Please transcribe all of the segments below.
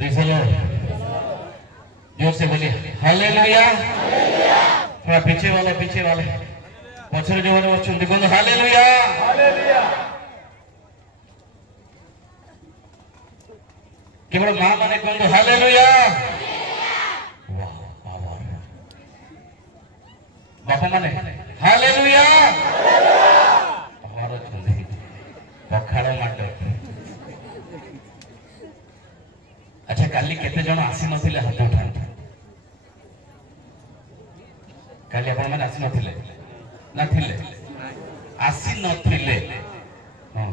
Praise the Lord. जोर से बोलिए हालेलुया। थोड़ा पीछे वाले पछरे जो वाले बच्चों देखो हालेलुया। केवल मां माने कहते हालेलुया। बापा माने हालेलुया। हमारा चंदी पखाड़ माट। अच्छा काली केते जण आसी नथिले हाथ उठांता काली आपण माने आसी नथिले नथिले आसी नथिले हां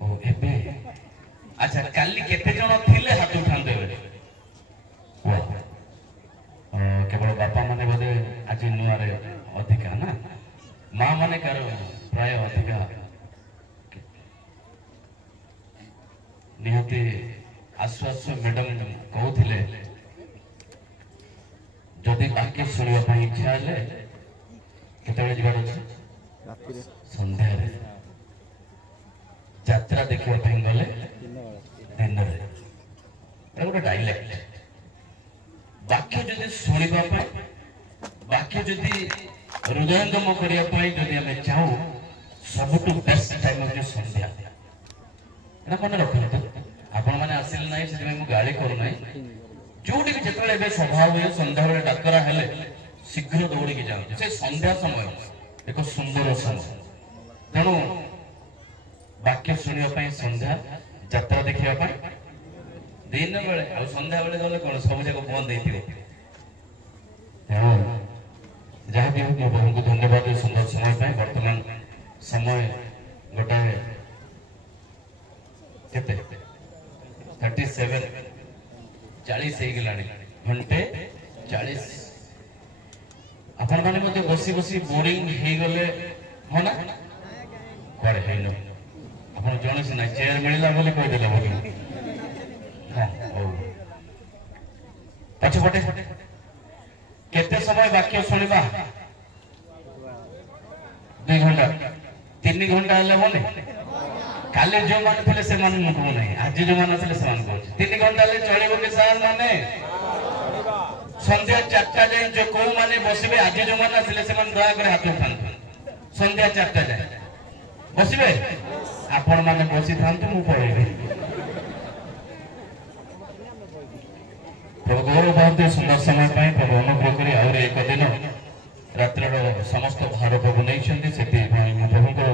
ओ एबे अच्छा काली केते जण थिले हाथ उठांते बे केवल बापा माने बोले आज नुआ रे अधिका ना मां माने कर प्राय अधिका निहते आश्वास मैडम कहते जदि वाक्य शुणा इच्छा है केतवे जीवार अच्छे संध्यार यात्रा देखा गले दिन गोटे डायलेक्ट वाक्य जदि शुणा वाक्य जदि हृदयंगम करने चाहू सबुठ बेस्ट टाइम हूँ संध्या मन रखते आपण मैंने आसिल ना से गाड़ी करूना जोटी भी जिते सभा हुए संध्या बेले डाकरा हेले शीघ्र दौड़ी की जाते से संध्या समय एक सुंदर समय तेणु वाक्य शुणा संध्या यात्रा देखा दिन बेले आ संध्या बेले गले कौन सब जाक बंद जहाँ भी हूँ प्रभु को धन्यवाद सुंदर समय वर्तमान समय गोटे केते 37 40 घंटे 40 आपण माने मते बसी बसी बोरिंग हे गले हो ना करे हे न आपण जणे से ना चेयर मिलला बोले कहि देला बोली हां ओ पछ पटे केते समय वाक्य सुनिबा 2 घंटा 3 घंटा हेले बोले काले जो मान थे से मान मुझको नहीं आज जो मान थे से मान को 3 घंटा ले चलिबो के सार माने संध्या 4टा जाए जो को माने बसिबे आज जो मान थे से मान दया करे हाथ उठान संध्या 4टा जाए बसिबे आपण माने बसी थांतु मु पळेबे प्रभु गौरव बहुत सुंदर समय पाए प्रभु अनुग्रह करी और एक दिन रात्र समस्त भार प्रभु नहीं प्रभु को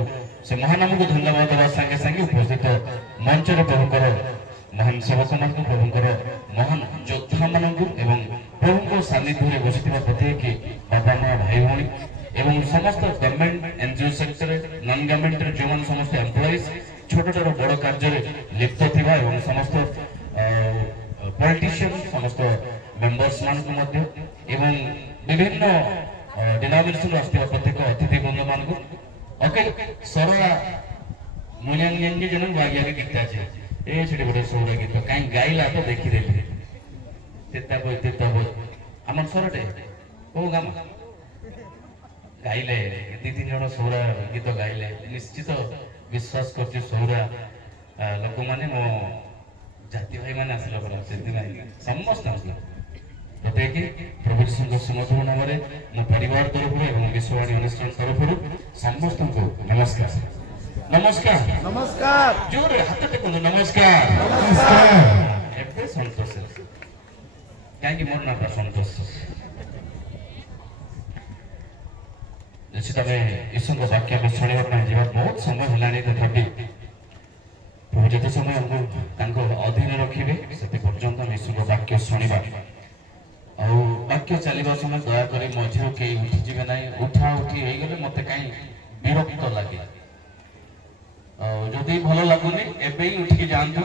से महानाम को धन्यवाद देवा संगे संगे उपस्थित मंच प्रभुकर महान सेवक मान प्रभुकर महान योद्धा मान एवं प्रभु सानिध्य बसी प्रत्येक बाबा माँ भाई भाई एवं समस्त government NGO sector non government जो मान समस्त एम्प्लॉइज छोट छोट बड़ कार्य लिप्त थिबा एवं समस्त पॉलिटिशियन समस्त मेंबर्स मान को एवं विभिन्न डिनोमिनेशन आसथिबा प्रत्येक अतिथि बंधु मान को ओके सरला मुनियांगे जन वाग्या के गीत আছে ए छडी बडे सोरा गीत काई गाइला तो देखि देली तेता बोल हमर सरटे ओ गाम गाइले 2-3 जन सोरा गीत गाइले निश्चित विश्वास करछि सोरा लोक माने मो जाति भाई माने आसलो पर से दिन समस्त आसलो प्रत्येक प्रभु सिंह सुमधुर नाम मो परिवार तरफ एवं विश्ववाणी अनुष्ठान तरफ समस्त को नमस्कार नमस्कार नमस्कार जोर हाथ टेक नमस्कार नमस्कार एबे संतोष काई मोर ना संतोष निश्चित में ईश्वर को वाक्य में सुनिबा ପାଇଁ जीवा बहुत समय हलानी तथापि प्रभु जते समय हमको अधीन रखिबे सेते पर्यंत ईश्वर को वाक्य सुनिबा वाक्य चलवा समय दया कर मझे कई उठिजे ना एबे ही उठ के जानतो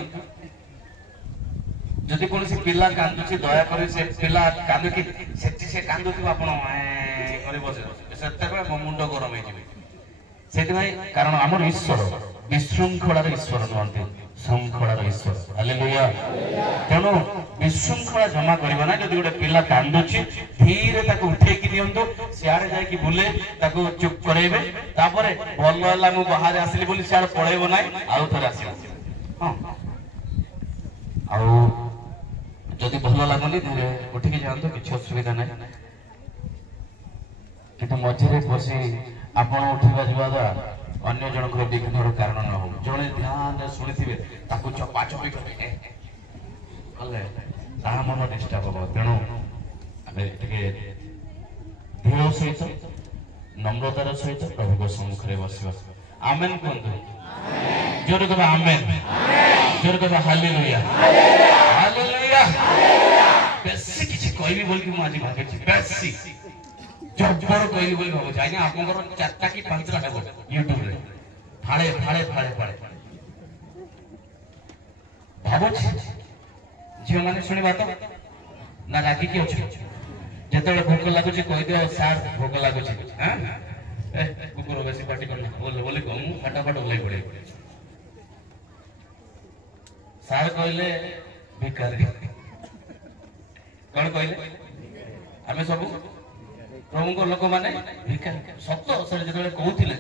जदि कौन से पिला कांदुची दया करे से पिला कांदु कि से कांदुची आपण करे बसे सेते को मुंड गरम हे जिवे सेते भाई कारण हमर ईश्वर विशृंखलार ईश्वर नहंती शृंखलार ईश्वर हालेलुया तेणु विशृंखला जमा करबा ना जदि गोटे पिला कांदुची धीरे ताको उठे कि दियंतो सियारे जाय कि बुले ताको चुप करेबे तापरे भल हला मु बाहर आसली बोली सियार पळेबो नाही आउ थरे आसी हां आउ जदि भल लागनी धीरे उठ के जानतो किछ असुविधा नाही किंतु मझिरे बसी आपण उठिबा जिबा द्वारा अन्य जनक विघ्नर कारण न हो जने ध्यान शुणिथिबे ताकू चपाचपी करे कले ता मन डिस्टर्ब हो तेणु आमे टिके धीर सहित नम्रतार सहित प्रभु को सम्मुख रे बसिबा आमेन कहंतु आमेन जोर कबा आमेन जोर कबा हालेलुया हालेलुया बेसी किछि कहबी बोल कि म आज भागे छी बेसी जब्बर कहली बोली भाबो जाय ना आपनकर चारटा की पांचटा हेबो YouTube रे फाळे फाळे फाळे फाळे भाबो जे माने सुनि बात ना लागी कि अछि जेतले भूख लागो छी कहि दियो सार भूख लागो छी हां ए कुकुर बेसी पार्टी करना बोल बोले कहूं फटाफट ओलाई पड़े सार कहले भिखारी कोन कहले हमें सब प्रभु को लोक माने भिखारी सत्य असर जेतले कहउथिले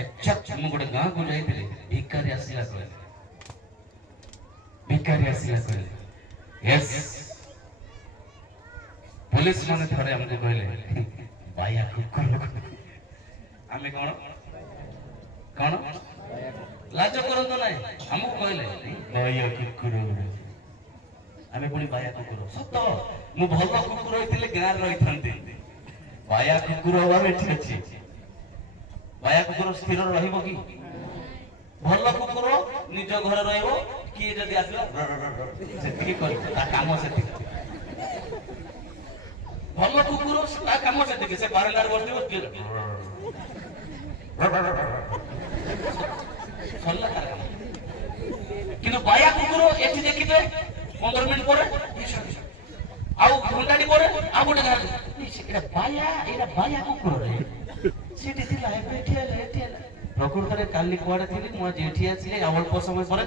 एक्चुअली हम गोटे गां को जाइथिले भिखारी आसीला कहले यस पुलिस माने थरे हमके कहले बाया कुकुर आमे कोन कोन लाज करतो नाही हमको कहले बाया कुकुर आमे पुनी बाया कुकुर सत्य मु भलो कुकुर होइथिले गां रे रहिथांती बाया कुकुर हवा एठी अछि बाया कुकुर स्थिर रहिबो कि भलो कुकुर निज घर रहइबो कि जदी आसला सेति कर ता काम सेति भलो कुकुर ता काम सेति से बारंदार बसदिबो कि सल्ला तार काम किंतु बाया कुकुर एठी देखिबे 15 मिनिट पर आउ घंटाडी पर आ गोटे गाल एरा बाया कुकुर रे सेठी थिला एठी प्रकृत रे काली कोडे थिली मु जेठी आसी अल्प समय पर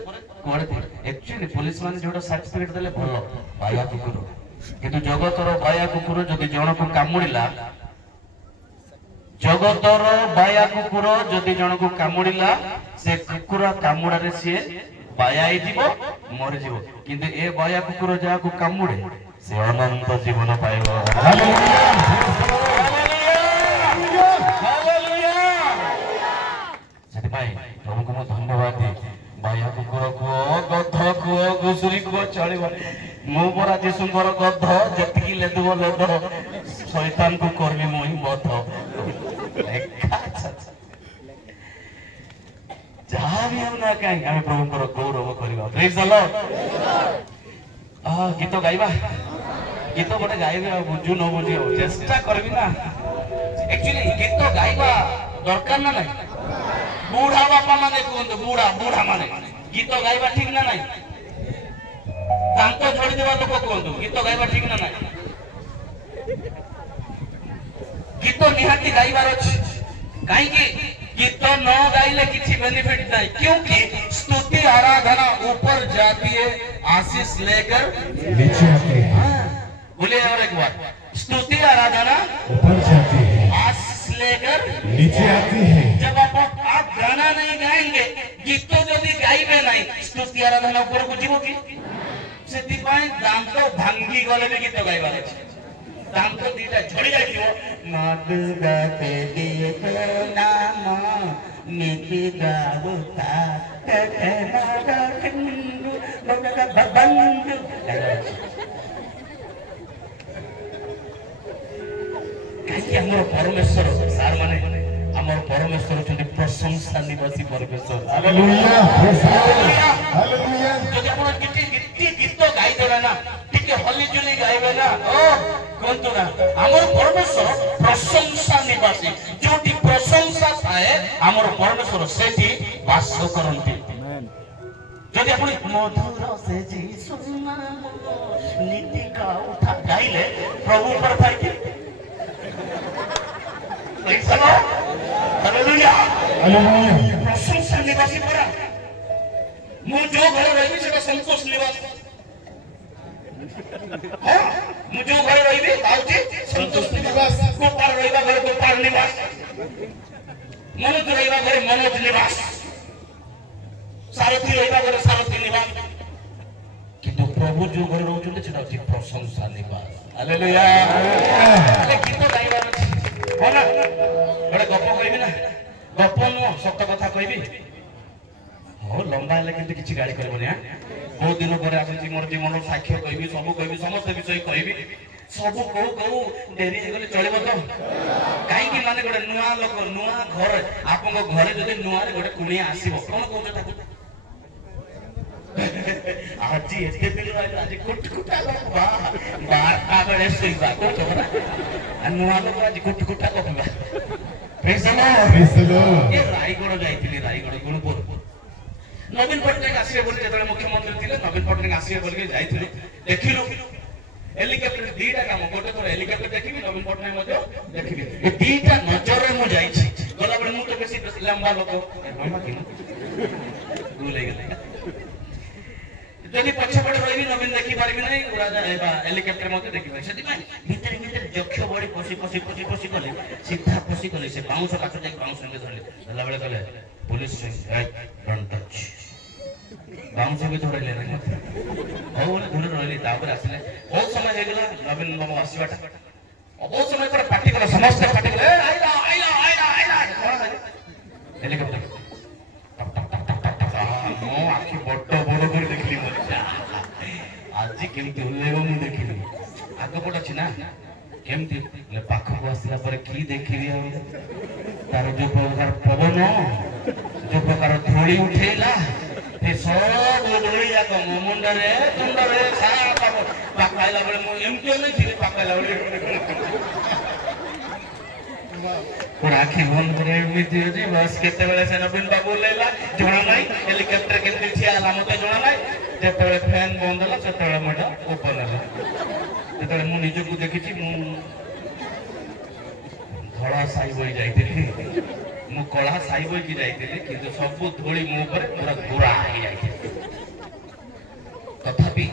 कोडे थी एक्चुअली पुलिस माने जोडो सर्टिफिकेट देले भलो बाया कुकुर किंतु जगतर बाया कुकुर जदि जण को कामुडिला जगतर बाया कुकुर जदि जण को कामुडिला से कुकुर कामुडा रे से बाया ही जीवो मर जीवो किंतु ए बाया कुकुर जा को कामुडे से अनंत जीवन पाइबो हालेलुया हालेलुया जति भाई प्रभु को धन्यवाद दे बाया कुकुर को गध को घुसुरी को चळिबो मो बरा जे सुंदर गध जति लेदबो लेद शैतान को करबी मोहि बध जहाँ भी हम ना कहीं हमें प्रभु को गौरव करिबा प्रेज द लॉर्ड गीत गाइबा गीत गोटे गाइबे बुझु न बुझी चेष्टा करबी ना एक्चुअली गीत गाइबा दरकार ना नहीं बूढ़ा बापा माने कहंतो बूढ़ा माने गीत गाइबा ठीक ना नहीं तांको छोड़ी देबा लोक कहंतो गीत गाइबा ठीक ना नहीं गीत निहाती गाइबार अछि काई कि गीत न गाइले किसी बेनिफिट नहीं क्योंकि स्तुति आराधना ऊपर जाती है आशीष लेकर नीचे आती है बोलिए और एक बार स्तुति आराधना ऊपर जाती है आशीष लेकर नीचे आती है जब आप गाना नहीं गाएंगे गीत यदि गाइबे नहीं स्तुति आराधना ऊपर को जीवो कि सेति पाए दांत भांगी गले में गीत गाइबार अछि दाम तो दीटा झड़ी जाइयो मधु गाते दिए तो नाम निकी गावता कतना डकंदु बगला बंदु काकी हमर परमेश्वर सार माने हमर परमेश्वर छथि प्रशंसा निवासी परमेश्वर हालेलुया हालेलुया जदि आपण किछि गीत गाइ देला ना टिके हली जुली गाइबे ना ओ कोंतो ना हमर परमेश्वर प्रशंसा निवासी जोटी प्रशंसा थाए हमर परमेश्वर सेठी वास करंती जदि आपण मधुर से जी सुनना नीति का उठा गाइले प्रभु पर थाई कि praise the Lord hallelujah hallelujah प्रशंसा निवासी परा मु जो घर रही सेटा संतोष निवास हां मु जो घर रही आउची संतोष निवास गोपाल रहिबा घर गोपाल निवास मनोज रहिबा घर मनोज निवास सारथी रहिबा घर सारथी निवास किंतु प्रभु जो घर रहउछन सेटा अछि प्रशंसा निवास हालेलुया ए गीत गाइबा अछि हो ना बड़े गप कहबी ना गप नो सत्य कथा कहबी हो लंबा हेले किंतु किछि गाड़ी करबनी हां बहुत दिन पर आछि मोर जीवन साक्ष्य कहबी सब कहबी समस्त विषय कहबी सब कहू डेरी गले चलिब तो काई कि माने गोटे नुआ लोक नुआ घर आपन घरे जदि नुआ रे गोटे कुणिया आसीबो कोन कहू ताकू आज एते दिन आज कुटकुटा लोक बार आबे सोइबा को छोरा नुआ लोक आज कुटकुटा कहबा प्रेज द लॉर्ड ये रायगढ़ जाइतिली रायगढ़ गुणपुर नवीन पटनायक आसीबे बोली जेतले मुख्यमंत्री थिले नवीन पटनायक आसीबे बोली जाइतिली देखिलु हेलिकॉप्टर दीटा काम गोटे थोर हेलिकॉप्टर देखिबी नवीन पटनायक मध्य देखिबी ए दीटा नजर रे मु जाइछि गला बळे मु तो बेसी लंबा लोक मामा कि गुले गेले जदि पछ पड़े रही नवीन देखि पारिबी नै उड़ाजा एबा हेलिकॉप्टर मते देखिबे सेति माने भीतर भीतर जक्ष बड़ी पसी कोले सीधा पसी कोले से बाउंस काट जाय बाउंस संगे धरले गला बळे कोले पुलिस से डोंट टच बाउंस के धरले नै हो बोले दूर रहली तापर आसले बहुत समय हे गेला नवीन बाबू आसीबाटा बहुत समय पर पार्टी कर समस्त पार्टी कर आइला हेलिकॉप्टर मो आखि बड्ड बड़ कर देखली मजा आज केमती उल्लेख मु देखिली आग पट अछि ना केमती पाख को आसला पर की देखिबी तार जो प्रकार पवन जो प्रकार धूली उठेला ए सब धूली या को मुंडरे तुंडरे सारा पाकाइला बळे मु एमती नै छी पाकाइला बळे पर आखि बंद करे एमती अछि बस केते बेले से नवीन बाबू लेला जोना नाही हेलिकॉप्टर केमती छियाला मते जोना नाही जेते बेले फैन बंद होला सेते बेले मडा ओपन होला जेते बेले मु निज को देखिछि मु धड़ा साई होई जाइतिली मु कला साई होई की जाइतिली किंतु सब धूली मु ऊपर पूरा गोरा हो जाइतिली तथापि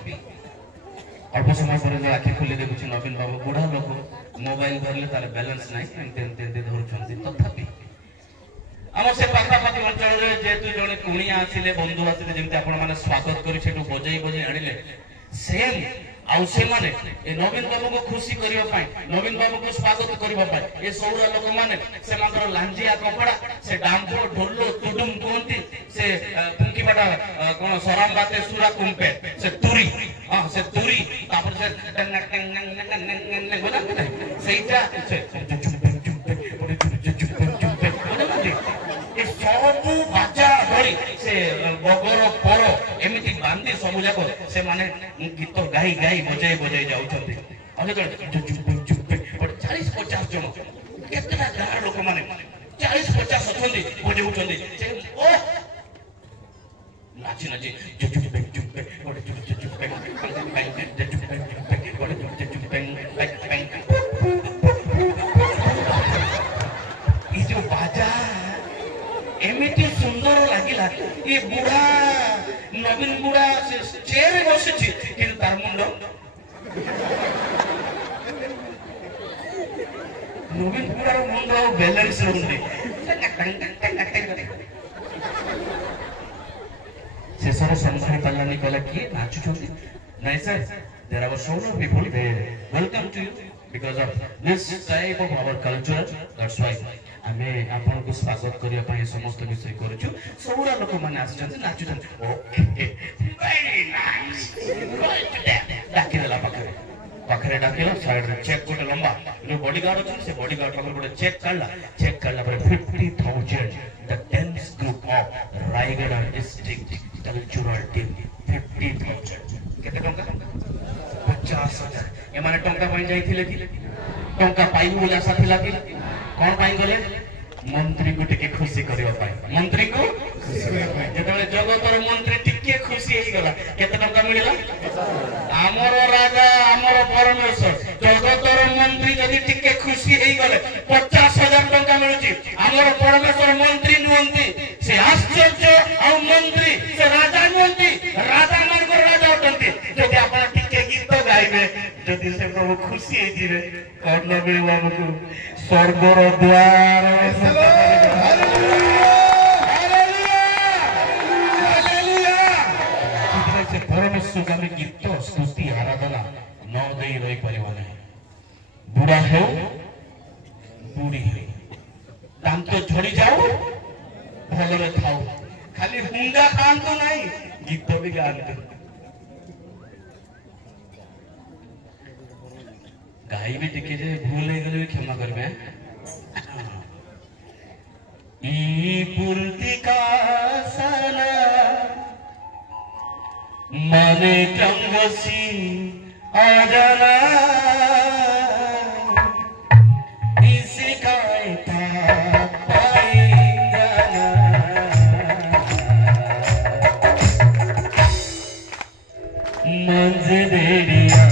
अल्प समय पर आखि खोली देखुछि नवीन बाबू बुढ़ा लोक मोबाइल धरले तार बैलेंस नाही एंते धरुछन्ति तथापि आम से पाखापाखि अंचल जेतु जने कुणिया आसिले बंधु आसिले जेमति आपण माने स्वागत करि सेटु बजाई आनिले सेम आउ से माने ए नवीन बाबू को खुशी करियो पाई नवीन बाबू को स्वागत करियो पाई ए सौरा लोक माने से मात्र लांजिया कपड़ा से डांबो ढोलो तुडुम कोंती से पुंकी बाटा कोन सराम बाते सुरा कुंपे से तुरी हां से तुरी तापर से टंग बोला सेटा से चुप ए सब बाजा धरी से बगर पर एमिति बांधी सब जाको से माने गीत गाई गाई बजाई जाउछन्ति अजे तो चुप पर 40-50 जन केतना गार लोक माने 40-50 अछन्ति बजाउछन्ति से ओ नाची चुप ये जो बाजा एमिति सुंदर लागिला ये बुढ़ा नवीन बुढ़ा चेयर बसे कि तार मुंड नवीन बुढ़ार मुंड बैलेंस रहुनी शेषर संसारी पालानी कहला कि नाचुछन्ति नाइ sir there are so many people they welcome to you because of this type of our culture that's why आमे आपन को स्वागत करिया पई समस्त विषय करछु सबुरा लोक माने आछन नाचुछन ओके वेरी नाइस गुड डाकिला पाखरे डाकिला साइड रे चेक गोटे लंबा जो बॉडीगार्ड अछि से बॉडीगार्ड पाखरे गोटे चेक काढला पर 50,000 the 10th group of Raigarh district cultural team 50,000 केते टंका 50,000 ए माने टंका पई जाइथिले कि टंका पाइबु बोला साथी लागी कोन पाई गले मंत्री को टिके खुशी करबा पाए मंत्री को खुशी करबा पाए जेतबे जगतर मंत्री टिके खुशी हेई गला केते टका मिलला हमर राजा हमर परमेश्वर जगतर मंत्री जदी टिके खुशी हेई गले 50,000 टका मिलुची हमर परमेश्वर मंत्री नुंती से आश्चर्य आ मंत्री से राजा नुंती राजा मार्ग राजा उठंती जदी आपण टिके गीत गाइबे जदी से प्रभु खुशी हेई जिवे कोन न मिलबा हमकु स्वर्गर द्वार परमेश्वर का गीत स्तुति आराधना न दे रही परिवार बुढ़ा है बुढ़ी है दांत झड़ी जाओ भल थाओ खाली हुंगा खातु नहीं गीत भी गाते गाई भी टिके जे भूल गले भी क्षमा करबे ई पूर्ति का सना मने चंगसी आजना इसी काय पाईंगना मंज देड़िया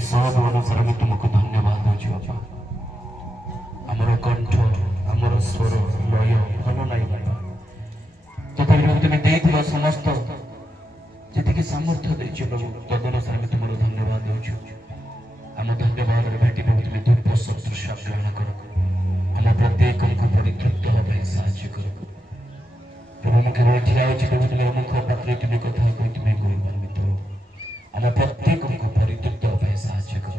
सब अनुसार मैं तुमको धन्यवाद दूची बापा आमर कंठ आमर स्वर लय भल ना तथा तुम्हें देथिबा समस्त जी सामर्थ्य देछ प्रभु तदनुसार मैं तुम धन्यवाद दूछु आम धन्यवाद भेटी प्रभु तुम्हें धूप सदृश ग्रहण कर आम प्रत्येक को परितृप्त होगा साहाଯ୍य कर प्रभु मैं केवल ठिया होछि प्रभु तुम्हें मुख पात्र तुम्हें कथा कहि तुम्हें गौरवान्वित हो आम प्रत्येक को परितृप्त होगा साहाଯ୍य कर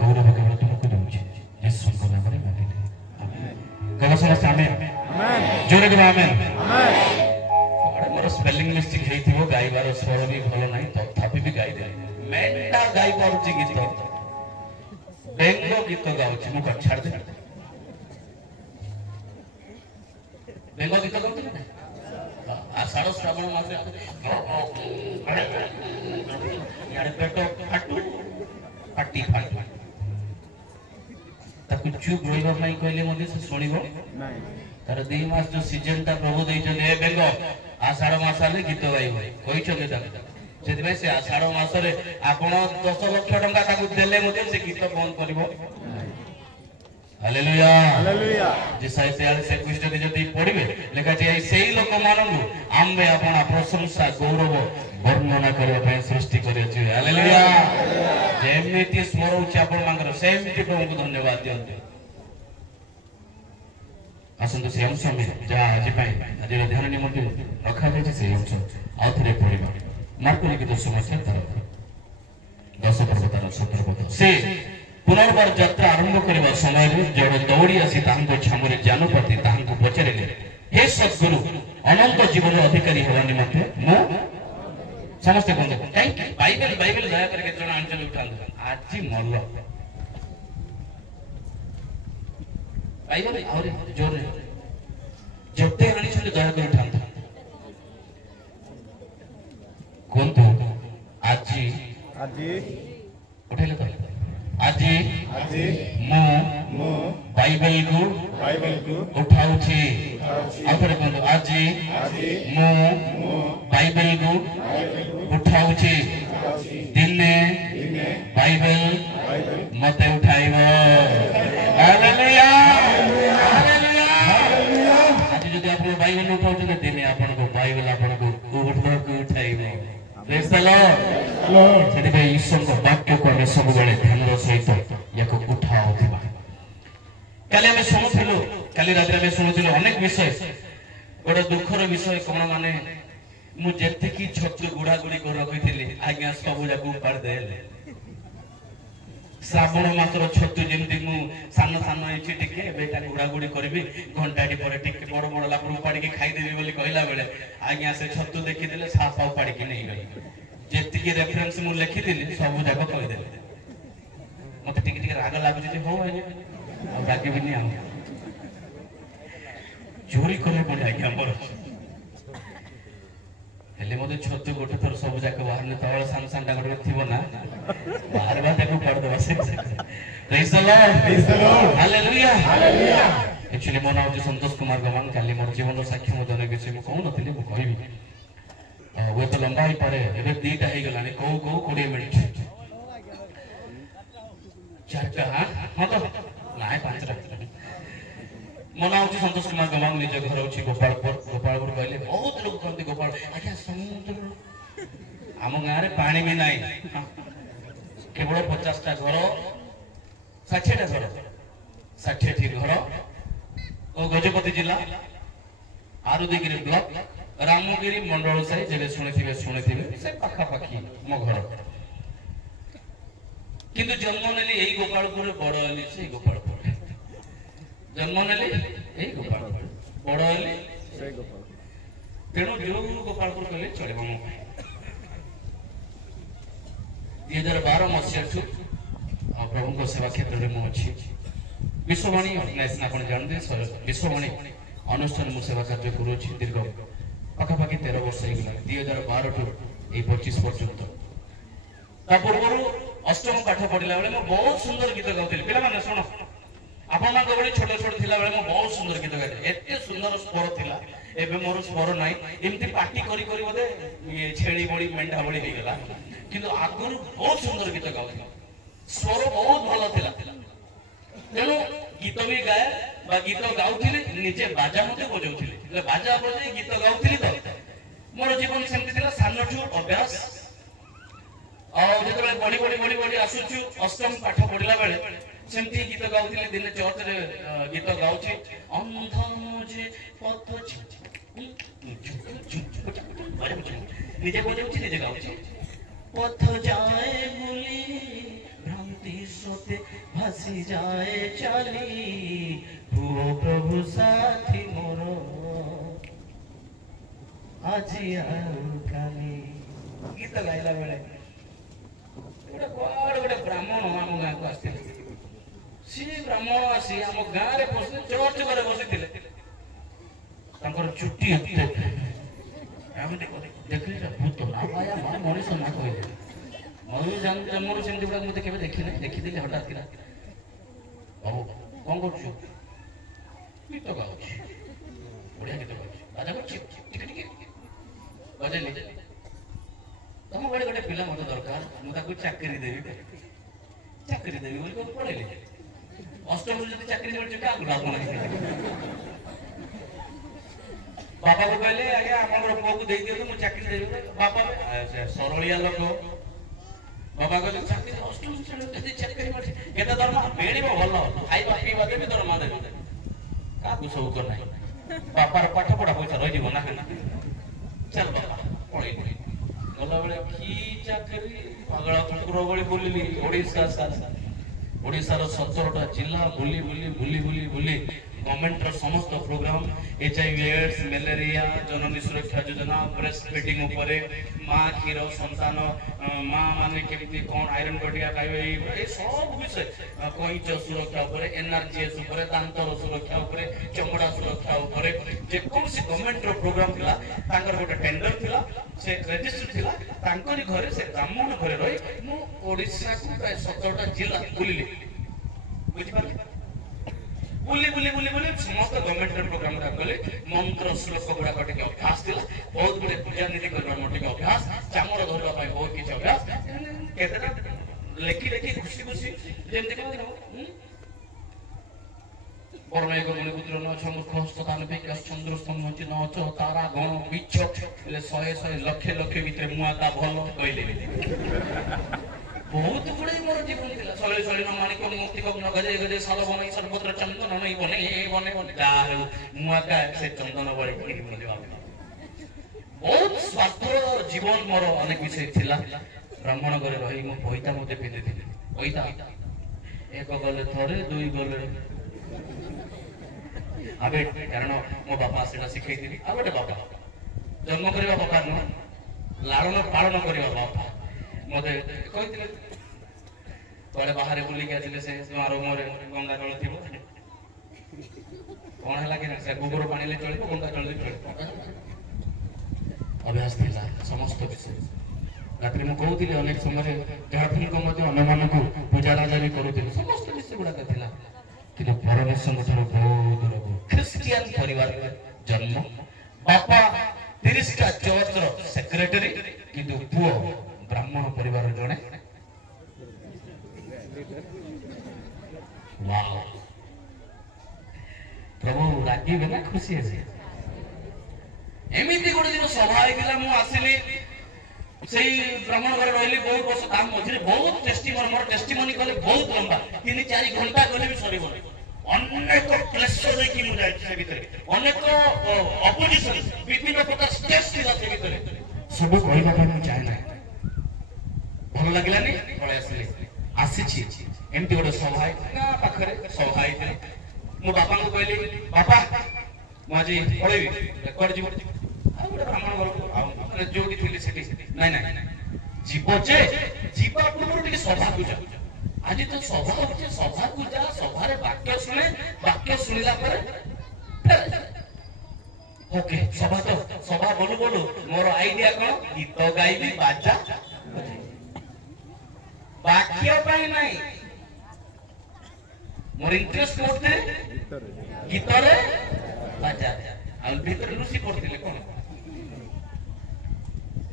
गौरव केवल तुमको दूछि यीशु के नाम में मांगिले आमेन कल समस्त आमेन आमेन जोरे के आमेन आमेन मोर स्पेलिंग मिस्टेक हेइथिबो गाइबार स्वर भी भलो नाही तथापि भी गाइ दे मेंटा गाइ पारुछि गीत बेंगो गीत गाउछि मु छाड़ दे बेंगो गीत गाउछि ना आषाढ़ श्रावण मासे यार पेट फाटू फाटी फाटू ताकू चुप रहिबा पई कहले मते से सुनिबो नाही तार 2 मास जो सीजन ता प्रभु दैछन ए बेंगो आषाढ़ मासले गीत गाइबो कहिछन ताकू जेदिबे से आषाढ़ मासरे आपण 10 लाख टंका ताकू देले मते से गीत बंद करबो हालेलुया हालेलुया जिसाई 43 जदी जदी पढिबे लेखा जे सेही लोक मानंगु आम्बे आपण प्रशंसा गौरव वर्णना करबा पय सृष्टि करे अछि हालेलुया जेमिति स्मर उच्च आपण मांगर सेमिति प्रभु को धन्यवाद दियंते आसंतो से अंश में जा आज पय आज ध्यान निमंत्रण रखा जाय से अंश आथरे पढिबा मार्को लिखित समस्या तर 10 पर्वतर 17 पद से पुनर्बार यात्रा आरंभ करबा समय रे जड़े दौड़ी आसी तांको छामुरे जानपति तांको पचरेले हे सद्गुरु अनंत जीवन अधिकारी होवा निमंते मो समस्त बंद काई बाइबल दया करके जण आंचल उठान आजी मल्ल बाइबल और जोर जते आनी छले दया कर उठान कोन तो आजी उठेले तो আজি মো বাইবেল কো উঠাউ ছি আফরে কোন আজি মো বাইবেল কো উঠাউ ছি দিনে বাইবেল মতে উঠাইবো হালেলুয়া হালেলুয়া আজি যদি আপনি বাইবেল উঠাউতে দিনে আপনাকে বাইবেল আপনাকে উঠাইবো प्रेज द लॉर्ड सेति पे ईश्वर को वाक्य को हम सब बेले ध्यान रो सहित याको उठाओ दिबा काले हम सुनुथिलु काली रात में सुनुथिलु अनेक विषय गोटे दुखर विषय कोन माने मु जेति की छत्तु गुडा गुडी को रखिथिली आज्ञा सब जाको उपाड़ देले श्रावण मासर छत्तु जेमति मु सान सान इछि टिके बेटा गुडा गुडी करबी घंटाटी परे टिके बड़ बड़ लापुर उपाड़ी के खाइ देबी बोली कहला बेले आज्ञा से छत्तु देखि देले साफ उपाड़ी के नहीं गई जेति की रेफरेंस मु लिखि दिली सब जाको कहि देले मते टिके टिके राग लागुछि जे हो आज्ञा आ बाकी भी नहीं आ चोरी करे पड़े आज्ञा मोर हेले मते छत्तु गोटे थर सब जाको बाहर ने तवळ सान सान गोटे थिबो ना बाहर बात को पढ़ दो बस praise the Lord hallelujah hallelujah actually Mona होची संतोष कुमार गमान काली मोर जीवन साक्ष्य म जने किछि म कहू नथिले म कहबी वो तो लंबा ही पड़े एबे दीटा हे गलाने को 20 मिनिट चाचा हां तो नाय 5 रा मोना होची संतोष कुमार गमान निज घर होची गोपालपुर कहले बहुत लोग कहते गोपाल आज्ञा समुद्र आम गाँव में पानी भी नहीं केवल 50 टा घर 60 टा घर 60 टी घर ओ गजपति जिला आरुदिगिरी ब्लॉक रामगिरी मंडल साई जेबे सुनिथिबे से पाखा पाखी मो घर किंतु जन्म नेली एई गोपालपुर बड़ हली से गोपालपुर जन्म नेली एई गोपालपुर बड़ हली से गोपालपुर तेणु जो गोपालपुर कहले चलेबो मो 2012 मसीहा प्रभु को सेवा क्षेत्र में मुझे विश्ववाणी ऑर्गेनाइजेशन आप जानते विश्ववाणी अनुष्ठान मु सेवा कार्य करुच्ची दीर्घ पाखापाखि 13 वर्ष हो गला 2012 टू 25 पर्यंत पूर्व अष्टम पाठ पढ़ला बेले मैं बहुत सुंदर गीत गाउଥିଲି पिला माने सुनो आपण मान बड़ी छोट छोट थिला बेले मैं बहुत सुंदर गीत गाइते एते सुंदर स्वर थिला एबे मोर स्वर नाही एमती पार्टी करी करी बोले ये छेड़ी बड़ी मेंढा बड़ी हो गला किंतु आगुर बहुत सुंदर गीत गाउଥିଲା स्वर बहुत भल थिला तेणु गीत भी गाए बा गीत गाउथिले निजे बाजा मते बजाउथिले बाजा बजाई गीत गाउथिली तो मोर जीवन सेमती थिला सानठू अभ्यास और जेतबे बड़ी बड़ी बड़ी बड़ी आसुछु अष्टम पाठ पढिला बेले सेमती गीत गाउथिले दिन चर्च रे गीत गाउछि अंधा मुझे पथ निजे बजाउछि निजे गाउछि पथ जाए भूली भ्रांति सोते भासी जाए चली हुओ प्रभु साथी मोर আজি ଆଉ କାଲି ଗୀତ ଗାଇଲା ବେଳେ ଗୋଟେ କୁଆଡେ ଗୋଟେ ବ୍ରାହ୍ମଣ ଆମ ଗାଁକୁ ଆସିଥିଲେ ସିଏ ବ୍ରାହ୍ମଣ ଆସି ଆମ ଗାଁରେ ବସି ଚର୍ଚ୍ଚ ଘରେ ବସିଥିଲେ ତାଙ୍କର ଚୁଟି ଆମେ ଦେଖିଲି ଭୂତ ନା ଭାଇ ମଣିଷ ନା କହିଲେ ମୋର ସେମିତି ଗୁଡାକ ମତେ କେବେ ଦେଖିନି ଦେଖିଥିଲି ହଠାତ୍ କିନା ବାବୁ କଣ କରୁଛୁ ଗୀତ ଗାଉଛି ବଢିଆ ଗୀତ ଗାଉଛି ବାଜା କରୁଛି ଟିକେ ଟିକେ बजेली तुम बड़े गोटे पिला मत दरकार मुझे चाकरी देवी बोली पढ़ेली अष्टम चाकरी मिलती क्या लाभ ना बापा को कहले आज्ञा आम पुआ को दे दियो मुझे चाकरी देवी बापा सरलिया लोक बाबा कहले चाकरी अष्टम श्रेणी चाकरी केते दरमा मिलिबो भल खाइबा पीबा देबी दरमा देबी का सब कर ना बापार पाठ पढ़ा पैसा रही ना चल बाबा पढ़े गला बेले की चाकरी पागला कुकुर भली बुलिली ओडिशा 17टा जिला बुली बुली बुली बुली बुली गवर्नमेंट समस्त प्रोग्राम HIV एड्स मलेरिया जननी सुरक्षा योजना ब्रेस्ट फीडिंग उपरे मां क्षीर संतान मां माने केमिति कोन आयरन बटिया खाइबे ए सब विषय कईच सुरक्षा उपरे एनआरजीएस उपरे दांतर सुरक्षा उपरे चमड़ा सुरक्षा उपरे जे कोनसी गवर्नमेंट रो प्रोग्राम थिला तांकर गोटे टेंडर थिला से रजिस्टर थिला तांकरी घरे से ब्राह्मण घरे रही मु ओडिशा को प्राय 17टा जिला बुलिली बुझि पारले बुली बुली बुली बुली समस्त गवर्नमेंट प्रोग्राम का कले मंत्र श्लोक गुड़ा टिके अभ्यास थिला बहुत गुडे पूजा नीति करबा टिके अभ्यास चामर धरबा पाई बहुत किछ अभ्यास केतेटा लेखि लेखि खुशी खुशी जेमति कहते बरमेघ मणिपुत्र न छमुख हस्तदान विकास चंद्र स्तंभ न च तारा गण बिच्छ ले 100 लक्ष लक्ष भितर मुआता भल कहले बहुत गुड़े मोर जीवन थिला शैली शैली माणिक मुक्ति कब न गजे गजे साल बनै सर्वत्र चंदन नै बने बने बने जाहु मुआका से चंदन बळे कोइ बने जवाब बहुत स्वार्थ जीवन मोर अनेक विषय थिला ब्राह्मण घरे रही मो पइता मते पिंदे थिले पइता एक गले थरे दुई गले आबे कारण मो बापा सेटा सिखै दिली आ गोटे बापा जन्म करबा बापा न लालन पालन करबा बापा मते कहिथिले तोले बाहर बुली के आजिले से मारो मोरे गंगा जल थिबो कोन हला कि ना से गोबर पानी ले चलिबो गंगा जल ले चलिबो अभ्यास थिला समस्त विषय रात्रि मु कहउथिले अनेक समय जहाफिन को मते अन्यमान को पूजा राजा भी करूथिले समस्त विषय गुडा थिला किंतु परमेश्वर ठारो बहुत दूर क्रिश्चियन परिवार जन्म बापा 30टा चर्च रो सेक्रेटरी किंतु पुओ ब्राह्मण परिवार जणे वाह प्रभु रागी बिना खुशी है एमिति गोटे दिन सभा होइतिला मु आसिली सेही ब्राह्मण घर रहली बहुत वर्ष काम मझिरे बहुत टेस्टिमनी मोर टेस्टिमनी कले बहुत लंबा 3-4 घंटा गले भी सरीबो अनेक क्लेश देखि मु जाय से भीतर अनेक अपोजिशन विभिन्न प्रकार स्टेज थिला से भीतर सब कहबा ପାଇଁ मु चाहे ना भल लागलानी पळे आसिली आसीछि एमती गोटे सभा ना पाखरे सभा होइतिले मो बापा को कहली बापा माजी पळेबी रेकॉर्ड जीव आ गोटे ब्राह्मण घर को माने जोगी थिली सेठी नाही नाही जीव जे जीवा पूर्व टिके सभा को जा आज तो सभा होचे सभा को जा सभा रे वाक्य सुनिला पर ओके सभा बोलू मोर आईडिया कोन गीत गाइबी बाजा वाक्य पाई नहीं मोर इंटरेस्ट कोते गीत रे बाजा आ भीतर लुसी पड़तिले कोन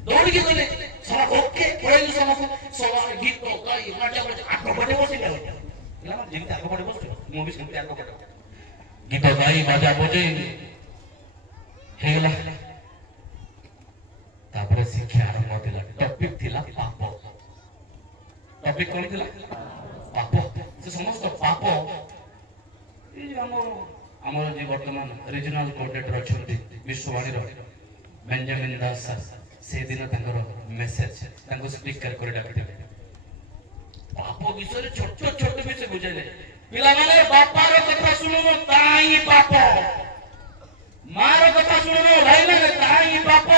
दौड़ के गले सब ओके पळेलु समस्त सब गीत गाई बाजा बाजा आठ बटे ପିଲାମାନେ ଯେମିତି ଆଗ ପଟେ ବସୁଛୁ ମୁଁ ବି ସେମିତି ଆଗ ପଟେ ଗୀତ ଗାଇ ବାଜା ବଜେଇ ହେଇଗଲା। ତାପରେ ଶିକ୍ଷା ଆରମ୍ଭ ଥିଲା। ଟପିକ ଥିଲା ପାପ। ଟପିକ କଣ ଥିଲା? ପାପ। ସେ ସମସ୍ତ ପାପ ଏଇ ଆମର ଯେ ବର୍ତ୍ତମାନ ରିଜନାଲ କୋଅର୍ଡିନେଟର ଅଛନ୍ତି ବିଶ୍ୱବାଣୀର ବେଞ୍ଜାମିନ ଦାସ ସେଦିନ ତାଙ୍କର ମେସେଜ ତାଙ୍କୁ ସ୍ପିକର କରି ଡାକିଥିଲେ। ପାପ ବିଷୟରେ ଛୋଟ ଛୋଟ ବିଷୟ ବୁଝାଇଲେ। ପିଲାମାନେ ବାପାର କଥା ଶୁଣୁନ ତାହା ହିଁ ପାପ, ମାର କଥା ଶୁଣୁନ ଭାଇମାନେ ତାହା ହିଁ ପାପ।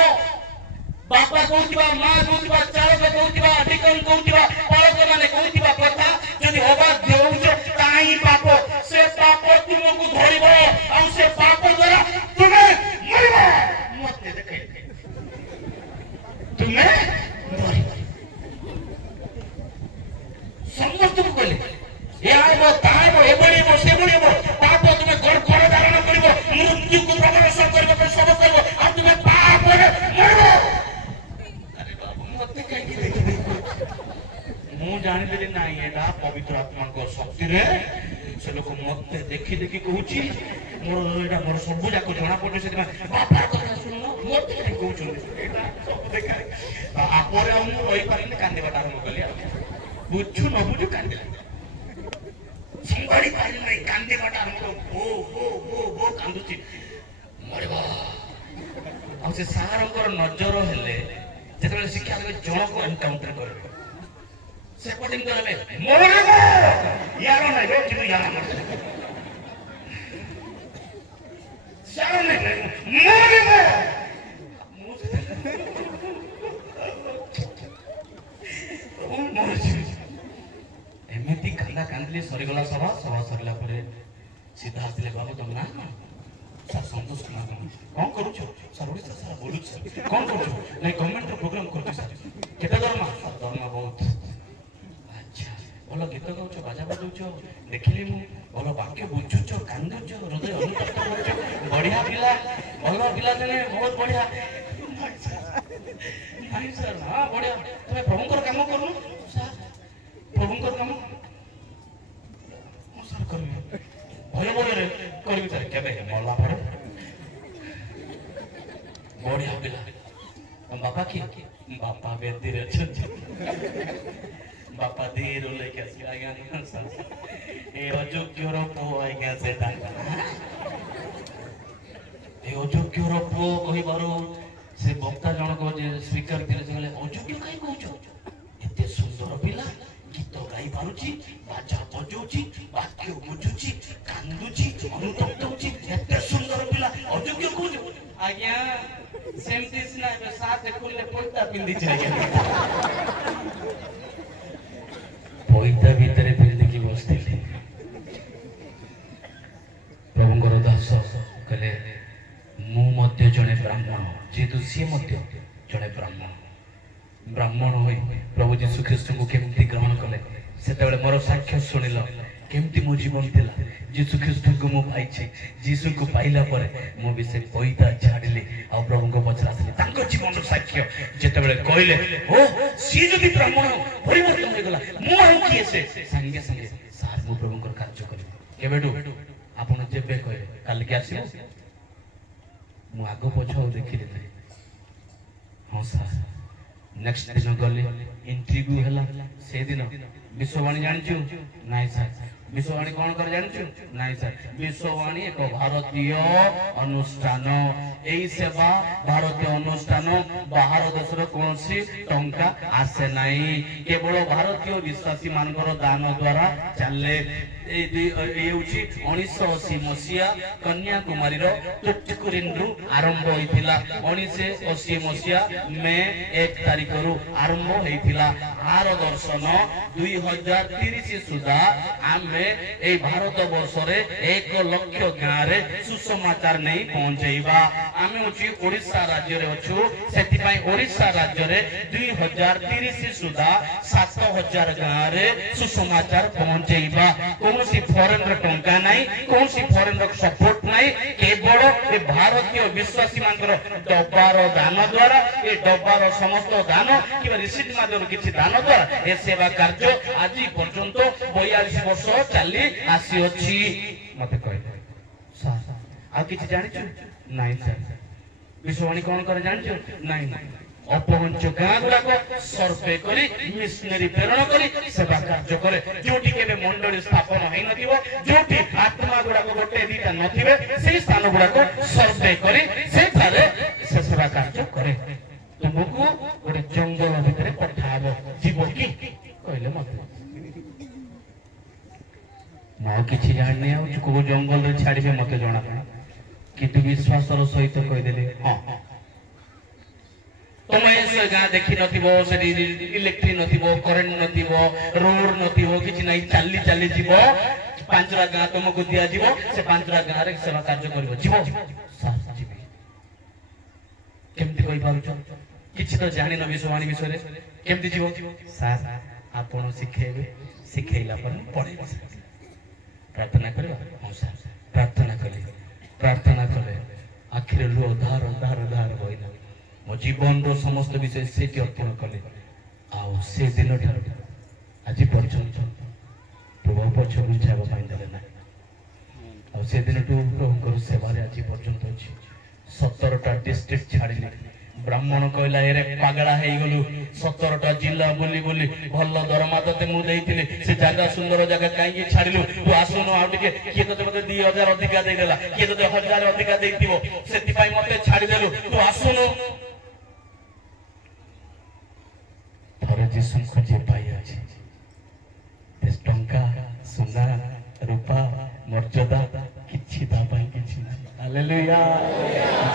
ବାପା କହୁଥିବା, ମା କହୁଥିବା, ଚାଳକ କହୁଥିବା, ଠିକନ କହୁଥିବା, ପାଳକ ମାନେ କହୁଥିବା କଥା ଯଦି ଅବାଧ୍ୟ ହେଉଛ ତାହା ହିଁ ପାପ। ସେ ପାପ ତୁମକୁ ଧରିବ ଆଉ ସେ ପାପ ଦ୍ୱାରା ତୁମେ ମରିବ। ମତେ ଦେଖେ ତୁମେ ସମସ୍ତଙ୍କୁ କହିଲେ ଏହା ହେବ ତାହା ହେବ ଏଭଳି ହେବ ସେଭଳି ହେବ। ପାପ ତୁମେ ଗର୍ଭ ଧାରଣ କରିବ, ମୃତ୍ୟୁକୁ ପ୍ରବେଶ କରିବ, ସବୁ କରିବ ଆଉ ତୁମେ ପାପରେ ମରିବ। ମୁଁ ଜାଣିଦେଲି ନାଇଁ ଏଟା ପବିତ୍ର ଆତ୍ମାଙ୍କ ଶକ୍ତିରେ ସେ ଲୋକ ମତେ ଦେଖି ଦେଖି କହୁଛି ମୋର ଏଇଟା ମୋର ସବୁ ଯାକ ଜଣା ପଡୁଛି। ସେଥିପାଇଁ ବାପାର କଥା ଶୁଣୁନ ମତେ କହୁଛନ୍ତି ଏଇଟା ସବୁ ଦେଖା। ତାପରେ ଆଉ ମୁଁ ରହିପାରିନି, କାନ୍ଦିବାଟା ଆରମ୍ଭ କଲି। ଆଉ ବୁଝୁ ନ ବୁଝୁ କାନ୍ଦିଲା, ସମ୍ଭାଳି ପାରିଲି ନାହିଁ, କାନ୍ଦିବାଟା ଆରମ୍ଭ କାନ୍ଦୁଛି ମରିବ। ଆଉ ସେ ସାରଙ୍କର ନଜର ହେଲେ ଯେତେବେଳେ ଶିକ୍ଷା ଜଣକୁ ଏନକାଉଣ୍ଟର କରିବେ ସେପଟେ କହିଲେ ମରିବ ୟାର ନାହିଁ କିନ୍ତୁ ୟାର ମରିବ। ଏମିତି କାନ୍ଦା କାନ୍ଦିଲି। ସରିଗଲା ସଭା ସରିଲା ପରେ ସିଧା ଆସିଲେ ବାବୁ ତମେ ନା ସାର୍ ସନ୍ତୋଷ କୁମାର କଣ କରୁଛ? ସାର୍ ଓଡ଼ିଶା ସାରା ବୋଲୁଛି। କଣ କରୁଛ? ନାଇଁ ଗଭର୍ଣ୍ଣମେଣ୍ଟର ପ୍ରୋଗ୍ରାମ କରୁଛି ସାର୍। କେତେ ଦରମା? ସାର୍ ଦରମା ବହୁତ। ଆଚ୍ଛା ଭଲ ଗୀତ ଗାଉଛ, ବାଜା ବଜାଉଛ ଦେଖିଲି ମୁଁ, ଭଲ ବାକ୍ୟ ବୁଝୁଛ, କାନ୍ଦୁଛ, ହୃଦୟ ଅନୁତପ୍ତ କରୁଛ, ବଢିଆ ପିଲା, ଭଲ ପିଲା ଜଣେ ବହୁତ ବଢିଆ। ନାଇଁ ସାର୍ ହଁ ବଢିଆ। ତମେ ପ୍ରଭୁଙ୍କର କାମ କରୁନ? ସାର୍ ପ୍ରଭୁଙ୍କର କାମ ସାର୍ କରିବି, ଭୟ ଭୟରେ କରିବି ସାର୍। କେବେ ମଲା ପରେ ବଢିଆ ପିଲା। ବାପା କିଏ? ବାପା ବେଦୀରେ ଅଛନ୍ତି। ବାପା ଧୀର लेके ଆସିଲେ ଆଜ୍ଞା ଏ ଅଯୋଗ୍ୟର ପୁଅ ଆଜ୍ଞା ସେଟା ଏ ଅଯୋଗ୍ୟର ପୁଅ କହିବାରୁ ସେ ବକ୍ତା ଜଣକ ଯେ ସ୍ପିକର ଥିଲେ ସେ କହିଲେ ଅଯୋଗ୍ୟ କାହିଁ କହୁଛ? ଏତେ ସୁନ୍ଦର ପିଲା, ଗୀତ ଗାଇ ପାରୁଛି, ବାଜା ବଜାଉଛି, ବାକ୍ୟ ବୁଝୁଛି, କାନ୍ଦୁଛି, ଅନୁତପ୍ତ ହଉଛି, ଏତେ ସୁନ୍ଦର ପିଲା ଅଯୋଗ୍ୟ କହୁଛ? ଆଜ୍ଞା ସେମିତି ସିନା ଏବେ ସାତ ଖୋଲିଲେ ପଇତା ପିନ୍ଧିଛି ଆଜ୍ଞା। ପଇତା ଭିତରେ ପିନ୍ଧିକି ବସିଥିଲି। ପ୍ରଭୁଙ୍କର ଦାସ କହିଲେ ମୁଁ ମଧ୍ୟ ଜଣେ ବ୍ରାହ୍ମଣ, ଯେହେତୁ ସିଏ ମଧ୍ୟ ଜଣେ ବ୍ରାହ୍ମଣ ହୋଇ ପ୍ରଭୁ ଯୀଶୁ ଖ୍ରୀଷ୍ଟଙ୍କୁ କେମିତି ଗ୍ରହଣ କଲେ ସେତେବେଳେ ମୋର ସାକ୍ଷ୍ୟ ଶୁଣିଲ। କେମିତି ମୋ ଜୀବନ ଥିଲା, ଯୀଶୁ ଖ୍ରୀଷ୍ଟଙ୍କୁ ମୁଁ ପାଇଛି। ଯୀଶୁଙ୍କୁ ପାଇଲା ପରେ ମୁଁ ବି ସେ ପଇତା ଛାଡ଼ିଲି ଆଉ ପ୍ରଭୁଙ୍କ ପଛରେ ଆସିଲି। ତାଙ୍କ ଜୀବନର ସାକ୍ଷ୍ୟ ଯେତେବେଳେ କହିଲେ ଓ ସିଏ ଯଦି ବ୍ରାହ୍ମଣ ପରିବର୍ତ୍ତନ ହେଇଗଲା, ମୁଁ ଆଉ କିଏ? ସେ ସାଙ୍ଗେ ସାଙ୍ଗେ ସାର୍ ମୁଁ ପ୍ରଭୁଙ୍କର କାର୍ଯ୍ୟ କରିବି। କେବେଠୁ? ଆପଣ ଯେବେ କହିବେ କାଲିକି ଆସିବ। ମୁଁ ଆଗ ପଛ ଆଉ ଦେଖିଲି ନାହିଁ। ହଁ ସାର୍। ନେକ୍ସଟ ଦିନ ଗଲି, ଇଣ୍ଟରଭ୍ୟୁ ହେଲା। ସେଦିନ ବିଶ୍ୱବାଣୀ ଜାଣିଛୁ? ନାଇଁ ସାର୍। ବିଶ୍ୱବାଣୀ କଣ করে ଜାଣିଛୁ? ନାଇଁ ସାର୍। ବିଶ୍ୱବାଣୀ ଏକ ଭାରତୀୟ ଅନୁଷ୍ଠାନ। এই সেবা ভারতীয় অনুষ্ঠান, বাহার দেশের কৌশি টঙ্কা আসে নাই, কেবল ভারতীয় বিশ্বাসী মানকর দান দ্বারা চালে। হচ্ছে 1980 মସିହା কন্যাকুমারীর তুতুকুরিন্রু আরম্ভ হয়েছিল। 1980 মସିହା মে 1 তারিখରୁ আরম্ভ হয়েছিল। আর দর্শন 2030 সুদ্ধা আমি এই ভারত বর্ষরে 1 লক্ষ গাঁরে সুসমাচার নেই পৌঁছাইবা। আমি হচ্ছে ওড়িশা রাজ্যের অছু, সেপাই ওড়িশা রাজ্যের 2030 সুদ্ধা 7000 গাঁরে সুসমাচার পৌঁছাইবা। কৌশি ফরেনর টঙ্কা নাই, কৌশি ফরেনর সপোর্ট নাই, কেবল এ ভারতীয় বিশ্বাসী মানকর ডবার দান দ্বারা, এ ডবার সমস্ত দান কিংবা রিসিট মাধ্যমে কিছু দান দ্বারা এ সেবা কার্য আজ পর্যন্ত 42 বর্ষ ଚାଲି ଆସିଅଛି ମତେ କହିଲେ। ଆଉ କିଛି ଜାଣିଛୁ? ନାଇଁ ସାର୍। ବିଶ୍ୱବାଣୀ କଣ କରେ ଜାଣିଛୁ? ନାଇଁ। ଅପହଞ୍ଚ ଗାଁ ଗୁଡାକ ସର୍ଭେ କରି ମିଶନାରୀ ପ୍ରେରଣ କରି ସେବା କାର୍ଯ୍ୟ କରେ। ଯୋଉଠି କେବେ ମଣ୍ଡଳୀ ସ୍ଥାପନ ହେଇନଥିବ, ଯୋଉଠି ଆତ୍ମା ଗୁଡାକ ଗୋଟେ ଦିଟା ନଥିବେ, ସେଇ ସ୍ଥାନ ଗୁଡାକ ସର୍ଭେ କରି ସେଠାରେ ସେ ସେବା କାର୍ଯ୍ୟ କରେ। ତୁମକୁ ଗୋଟେ ଜଙ୍ଗଲ ଭିତରେ ପଠାହବ, ଯିବ କି? କହିଲେ ମତେ। ମୁଁ ଆଉ କିଛି ଜାଣିନି, ଆଉ କୋଉ ଜଙ୍ଗଲରେ ଛାଡିବେ ମତେ ଜଣା ନାହିଁ, କିନ୍ତୁ ବିଶ୍ୱାସର ସହିତ କହିଦେଲେ ହଁ। ତମେ ସେ ଗାଁ ଦେଖି ନଥିବ, ସେଠି ଇଲେକ୍ଟ୍ରି ନଥିବ, କରେଣ୍ଟ ନଥିବ, ରୋଡ ନଥିବ, କିଛି ନାହିଁ, ଚାଲି ଚାଲି ଯିବ। 5ଟା ଗାଁ ତମକୁ ଦିଆଯିବ, ସେ 5ଟା ଗାଁରେ ସେବା କାର୍ଯ୍ୟ କରିବ। ଯିବ? ଯିବି। କେମିତି କହିପାରୁଛ? କିଛି ତ ଜାଣିନ ବିଶ୍ୱବାଣୀ ବିଷୟରେ, କେମିତି ଯିବ? ସାର୍ ଆପଣ ଶିଖେଇବେ, ଶିଖେଇଲା ପରେ ପଢେଇବେ। ପ୍ରାର୍ଥନା କରିବା? ହଁ ସାର୍। ପ୍ରାର୍ଥନା କଲେ, ପ୍ରାର୍ଥନା କଲେ, ଆଖିରେ ଲୁହ ଧାର ଧାର ଧାର ବହିଲା। ମୋ ଜୀବନର ସମସ୍ତ ବିଷୟ ସେଠି ଅର୍ପଣ କଲେ। ଆଉ ସେ ଦିନଠାରୁ ଆଜି ପର୍ଯ୍ୟନ୍ତ ପ୍ରଭୁ ପଛ ବୁଝାଇବା ପାଇଁ ଦେଲେ ନାହିଁ। ଆଉ ସେଦିନଠୁ ପ୍ରଭୁଙ୍କର ସେବାରେ ଆଜି ପର୍ଯ୍ୟନ୍ତ ଅଛି। 17ଟା ଡିଷ୍ଟ୍ରିକ୍ଟ ଛାଡ଼ିଲେ। ବ୍ରାହ୍ମଣ କହିଲା ଏରେ ପାଗଳା ହେଇଗଲୁ, 17ଟା ଜିଲ୍ଲା ବୁଲି ବୁଲି ଭଲ ଦରମା ତତେ ମୁଁ ଦେଇଥିଲି, ସେ ଜାଗା ସୁନ୍ଦର ଜାଗା କାହିଁକି ଛାଡ଼ିଲୁ? ତୁ ଆସୁନୁ ଆଉ ଟିକେ। କିଏ ତତେ ମତେ 2000 ଅଧିକା ଦେଇଦେଲା, କିଏ ତତେ 1000 ଅଧିକା ଦେଇଥିବ, ସେଥିପାଇଁ ମତେ ଛାଡ଼ିଦେଲୁ, ତୁ ଆସୁନୁ। ଥରେ ଯୀଶୁଙ୍କୁ ଯିଏ ପାଇଅଛି, ଟଙ୍କା ସୁନା ରୂପା ମର୍ଯ୍ୟାଦା କିଛି ତା ପାଇଁ କିଛି ନାହିଁ। ହାଲେଲୁୟା।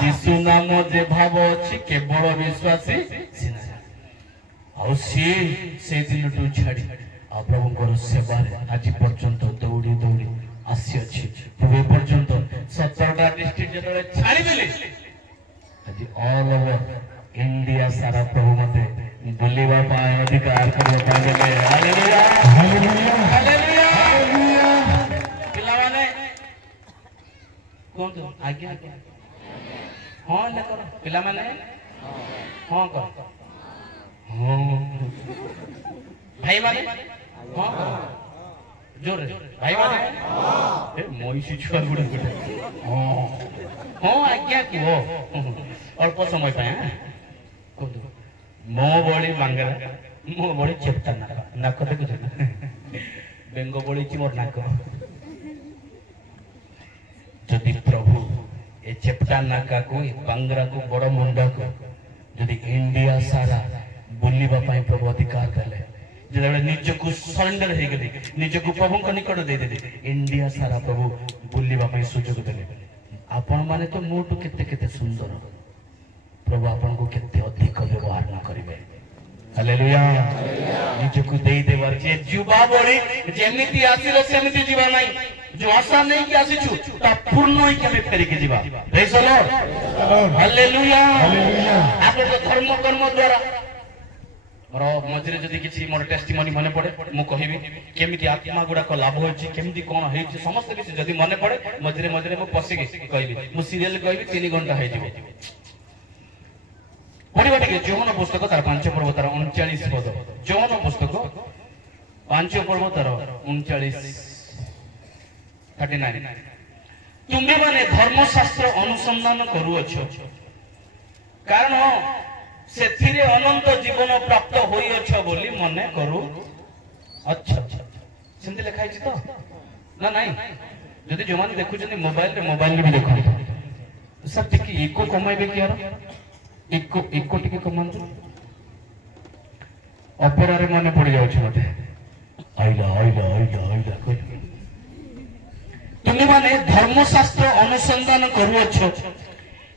ଯୀଶୁ ନାମ ଯେ ଭାବ ଅଛି କେବଳ ବିଶ୍ୱାସୀ ସିନା। ଆଉ ସିଏ ସେଇ ଦିନଠୁ ଛାଡ଼ି ଆଉ ପ୍ରଭୁଙ୍କର ସେବାରେ ଆଜି ପର୍ଯ୍ୟନ୍ତ ଦୌଡ଼ି ଦୌଡ଼ି ଆସିଅଛି। ପ୍ରଭୁ ଏ ପର୍ଯ୍ୟନ୍ତ 17ଟା ଡିଷ୍ଟ୍ରିକ୍ଟ ଯେତେବେଳେ ଛାଡ଼ିଦେଲେ, ଆଜି ଅଲ୍ ଓଭର ଇଣ୍ଡିଆ ସାରା ପ୍ରଭୁ ମତେ ବୁଲିବା ପାଇଁ ଅଧିକାର କରିବା ପାଇଁ ଦେଲେ। Hallelujah, hallelujah, hallelujah. ପିଲାମାନେ କୁହନ୍ତୁ ଆଜ୍ଞା ଆଜ୍ଞା। ହଁ ହେଲେ କର। ପିଲାମାନେ ହଁ କର। ହଁ ଭାଇମାନେ ହଁ କର। ଜୋରେ ଭାଇମାନେ। ଏ ମଇଁଷି ଛୁଆ ଗୁଡା ଗୋଟେ ହଁ ହଁ ଆଜ୍ଞା କୁହ। ଅଳ୍ପ ସମୟ ପାଇଁ କୁହନ୍ତୁ। ମୋ ଭଳି ମାଙ୍ଗରା, ମୋ ଭଳି ଚେପ୍ଟା ନାକ ଦେଖୁଛ ନା? ବେଙ୍ଗ ବଳିଛି ମୋର ନାକ। ଯଦି ପ୍ରଭୁ ଏ ଚେପ୍ଟା ନାକାକୁ, ଏ ବାଙ୍ଗରାକୁ, ବଡ ମୁଣ୍ଡକୁ ଯଦି ଇଣ୍ଡିଆ ସାରା ବୁଲିବା ପାଇଁ ପ୍ରଭୁ ଅଧିକାର ଦେଲେ, ଯେତେବେଳେ ନିଜକୁ ସରେଣ୍ଡର ହେଇଗଲେ, ନିଜକୁ ପ୍ରଭୁଙ୍କ ନିକଟ ଦେଇଦେଲେ, ଇଣ୍ଡିଆ ସାରା ପ୍ରଭୁ ବୁଲିବା ପାଇଁ ସୁଯୋଗ ଦେଲେ। ଆପଣ ମାନେ ତ ମୋଠୁ କେତେ କେତେ ସୁନ୍ଦର, ପ୍ରଭୁ ଆପଣଙ୍କୁ କେତେ ଅଧିକ ବ୍ୟବହାର ନ କରିବେ। ହାଲେଲୁୟା। ନିଜକୁ ଦେଇଦେବାର ଯେ ଯୁବା ବଳି ଯେମିତି ଆସିଲ ସେମିତି ଯିବା ନାହିଁ। ଯୋଉ ଆଶା ନେଇକି ଆସିଛୁ ତା ପୂର୍ଣ୍ଣ ହେଇକି ଆମେ ଫେରିକି ଯିବା। ପ୍ରେଜ୍ ଦ ଲର୍ଡ। ହାଲେଲୁୟା। ଆପଣ ଧର୍ମ କର୍ମ ଦ୍ୱାରା ମୋର ମଝିରେ ଯଦି କିଛି ମୋର ଟେଷ୍ଟିମନି ମନେ ପଡେ, ମୁଁ କହିବି କେମିତି ଆତ୍ମା ଗୁଡାକ ଲାଭ ହୋଇଛି, କେମିତି କଣ ହେଇଛି, ସମସ୍ତ କିଛି ଯଦି ମନେ ପଡେ ମଝିରେ ମଝିରେ ମୁଁ ପଶିକି କହିବି। ମୁଁ ସିରିଏଲ କହିବି 3 ଘଣ୍ଟା ହେଇଯିବ। ପଢିବା ଟିକେ ଯୌନ ପୁସ୍ତକ ତାର 5 ପର୍ବ ତାର 39 ପଦ। ଯୌନ ପୁସ୍ତକ 5 ପର୍ବ ତାର 39। ତୁମେ ମାନେ ଧର୍ମଶାସ୍ତ୍ର ଅନୁସନ୍ଧାନ କରୁଅଛ, କାରଣ ସେଥିରେ ଅନନ୍ତ ଜୀବନ ପ୍ରାପ୍ତ ହୋଇଅଛ ବୋଲି ମନେ କରୁ। ଆଚ୍ଛା ସେମିତି ଲେଖା ହେଇଛି ତ ନା ନାଇଁ? ଯଦି ଯୋଉମାନେ ଦେଖୁଛନ୍ତି ମୋବାଇଲରେ ବି ଦେଖନ୍ତୁ। ସାର୍ ଟିକେ ଇକୋ କମାଇବେ କି? ଆର ଇକୋ ଟିକେ କମାନ୍ତୁ। ଅପେରାରେ ମନେ ପଡି ଯାଉଛି ମତେ। ଆଇଲା ଆଇଲା ଆଇଲା ଆଇଲା। ତୁମେମାନେ ଧର୍ମଶାସ୍ତ୍ର ଅନୁସନ୍ଧାନ କରୁଅଛ,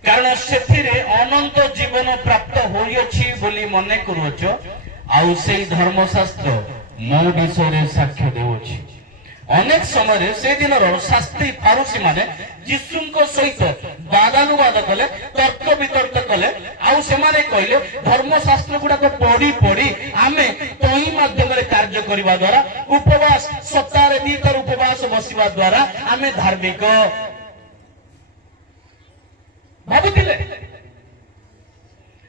କାରଣ ସେଥିରେ ଅନନ୍ତ ଜୀବନ ପ୍ରାପ୍ତ ହୋଇଅଛି ବୋଲି ମନେ କରୁଅଛ, ଆଉ ସେଇ ଧର୍ମଶାସ୍ତ୍ର ମୋ ବିଷୟରେ ସାକ୍ଷ୍ୟ ଦେଉଅଛି। ଅନେକ ସମୟରେ ସେଦିନର ଶାସ୍ତ୍ରୀ ଫାରୁସୀ ମାନେ ଯୀଶୁଙ୍କ ସହିତ ବାଦାନୁବାଦ କଲେ, ତର୍କ ବିତର୍କ କଲେ। ଆଉ ସେମାନେ କହିଲେ ଧର୍ମଶାସ୍ତ୍ର ଗୁଡାକ ପଢି ପଢି ଆମେ ତହିଁ ମାଧ୍ୟମରେ କାର୍ଯ୍ୟ କରିବା ଦ୍ୱାରା, ଉପବାସ ସପ୍ତାହରେ 2 ଥର ଉପବାସ ବସିବା ଦ୍ୱାରା ଆମେ ଧାର୍ମିକ ଭାବୁଥିଲେ।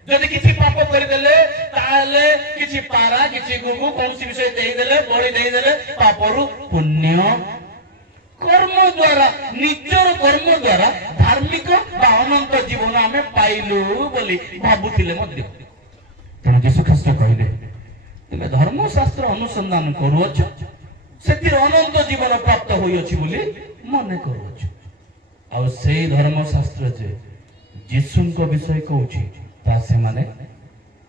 जदि किसी पाप करदेले ताले किसी पारा किसी गुगु कौन सी विषय देदेले बलि देदेले पापरु पुण्य कर्म द्वारा निजर कर्म द्वारा धार्मिक बा अनंत जीवन आमे पाइलु बोली भाबुथिले मध्य तेणु यीशु ख्रीष्ट कहले तुमे धर्मशास्त्र अनुसंधान करूछ सेतिर अनंत जीवन प्राप्त होइछि बोली मने करूछ आ से धर्मशास्त्र जे यीशुଙ୍କ विषय कहूछि ता से माने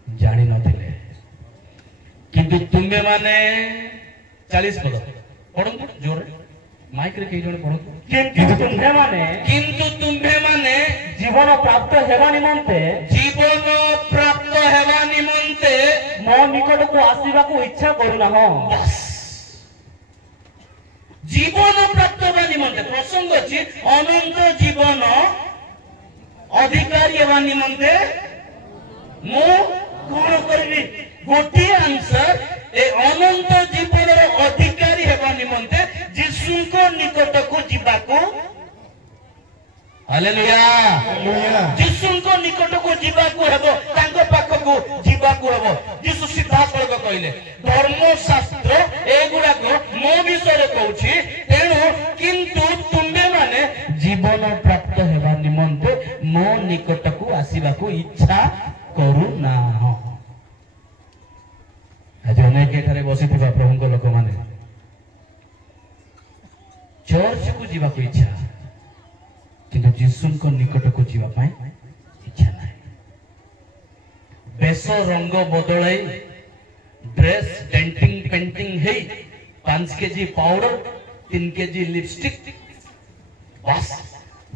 जानि नथिले किंतु तुमे माने 40 पद पढନ୍ତୁ जोर माइक रे कई जण पढନ୍ତୁ किंतु तुम्हे माने जीवन प्राप्त हेबा निमंते मो निकट को आसीबा को इच्छा करूना हो बस जीवन प्राप्त हेबा निमंते प्रसंग अछि अनंत जीवन अधिकारी हेबा निमंते मो कोन करबी गोटी आंसर ए अनंत जीवन अधिकारी हेबा निमंते यीशुको निकट को जीवा को हालेलुया यीशुको निकट को जीवा को हेबो तांको पाख को जीवा को हेबो यीशु सीधा स्वर्ग कहले धर्मशास्त्र एगुडा को मो विषय रे कहूछि तेनु किंतु तुमे माने जीवन प्राप्त हेबा निमंते मो निकट को आसीबा को इच्छा करू ना हो आज अनेक एठारे बसिथिबा प्रभुଙ୍କ लोक माने चर्च को जीवा को इच्छा किंतु यीशुଙ୍କ निकट को जीवा पाए इच्छा नाही बेस रंग बदलाई ड्रेस डेंटिंग पेंटिंग है 5 केजी पाउडर 3 केजी लिपस्टिक बस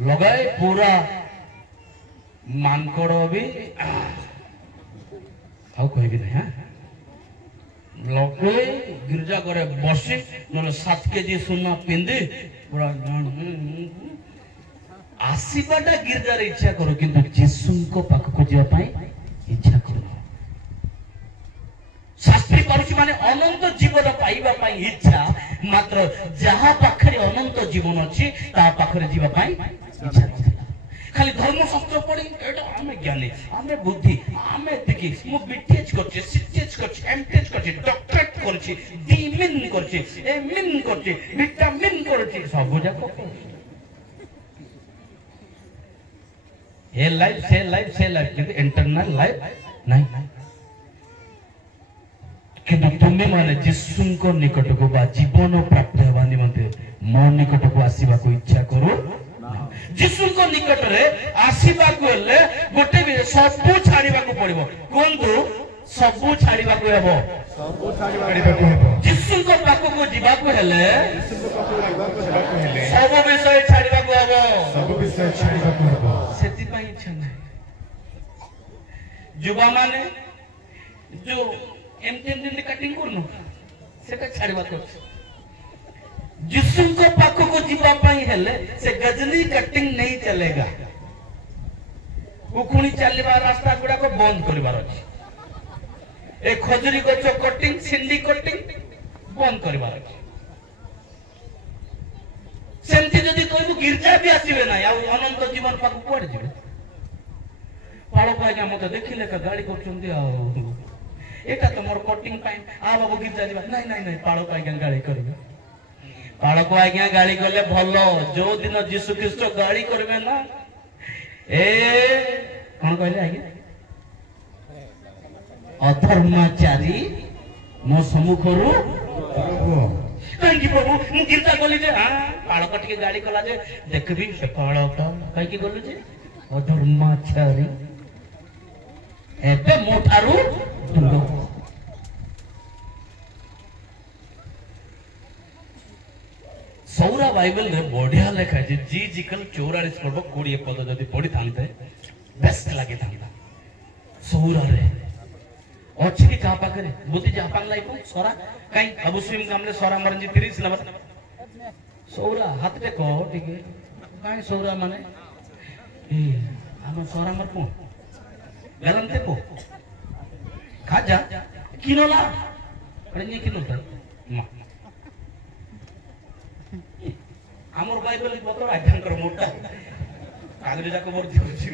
लगाए पूरा मानकड़ भी आउ कहबी नहीं हां लगे गिरजा करे बसी न 7 केजी सोना पिंदी पूरा आसीबाटा गिरजा रे इच्छा करो किंतु यीशुଙ୍କ पाख को जीवा पाए इच्छा करो शास्त्री पारुछि माने अनंत जीवन पाइबा पाई इच्छा मात्र जहा पाखरे अनंत जीवन अछि ता पाखरे जीवा पाई इच्छा खाली धर्मशास्त्र पढ़ी एटा आमे ज्ञानी आमे बुद्धि आमे देखि मु बीटीएच करछि सीटीएच करछि एमटीएच करछि डॉक्टरेट करछि डीमिन करछि एमिन करछि विटामिन करछि सब जाको ए लाइफ किंतु इंटरनल लाइफ नहीं किंतु तुमे माने यीशुଙ୍କ निकट को बा जीवन प्राप्त हेबा निमंते मो निकट को आसीबा को इच्छा करू यीशुଙ୍କ निकट रे आसीबा को हेले गोटे भी सब छाड़ीबा को पड़िबो कोंतु सब छाड़ीबा को हेबो यीशुଙ୍କ पाख को जीवा को हेले सब विषय छाड़ीबा को हेबो सेति पई इच्छा नै जुबा माने जो एमटेन कटिंग करनो सेटा छाड़ीबा को यीशुଙ୍କ पाख को जीवा पाई हेले से गजनी कटिंग नहीं चलेगा उखुणी चलवा रास्ता गुडा को बंद करबार अछि ए खजरी गछ कटिंग सिंडी कटिंग बंद करबार अछि सेमति जदी कहबो गिरजा भी आसीबे ना आ अनंत जीवन पाख पड़ जिवे पालो पाइगा मते देखिले का गाड़ी करचंदी आ एटा तो मोर कटिंग पाई आ बाबू गिरजा जीवा नहीं नहीं नहीं पालो पाइगा गाड़ी करबे पालो को आज्ञा गाड़ी करले भलो जो दिन यीशु ख्रीष्ट गाड़ी करबे ना ए कोन कहले आज्ञा अधर्माचारी मो सम्मुखरु कहीं प्रभु मु गिरता गली जे हां पालक टिके गाड़ी कला जे देखबी से पालक कहीं की गलु जे अधर्माचारी एते मोठारु दूर सौरा बाइबल रे बढ़िया लेखा है जी जिकल 44 पढ़बो 20 पद जदी पढ़ी थानते बेस्ट लागे थानता सौरा रे अछि कि जा पाकरे बुद्धि जा पाक लाइको सरा काई अबु स्विम गामले सरा मरंजी 30 नंबर सौरा हाथ पे को ठीक है काई सौरा माने ए हम सरा मर को गलंते को खाजा किनोला पड़नी किनोता मा हमर बाइबल बतर आध्यात्मिक मोटा कागज जाको भर्ती होछि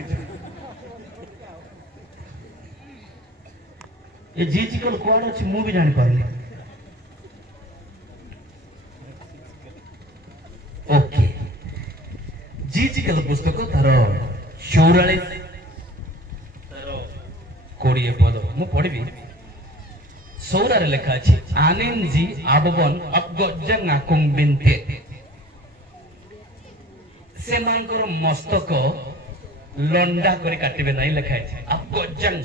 ये जीजिकल कुआड़ अच्छी मु भी जानी पारनी ओके जीजिकल पुस्तक तार 44 कोड़िए पद मु पढ़ी सौरार लेखा अच्छी आनिंजी आबवन अपगजंग आकुंग बिनते से मानकर मस्तक लंडा करी काटिबे नहीं लेखा है अपगजंग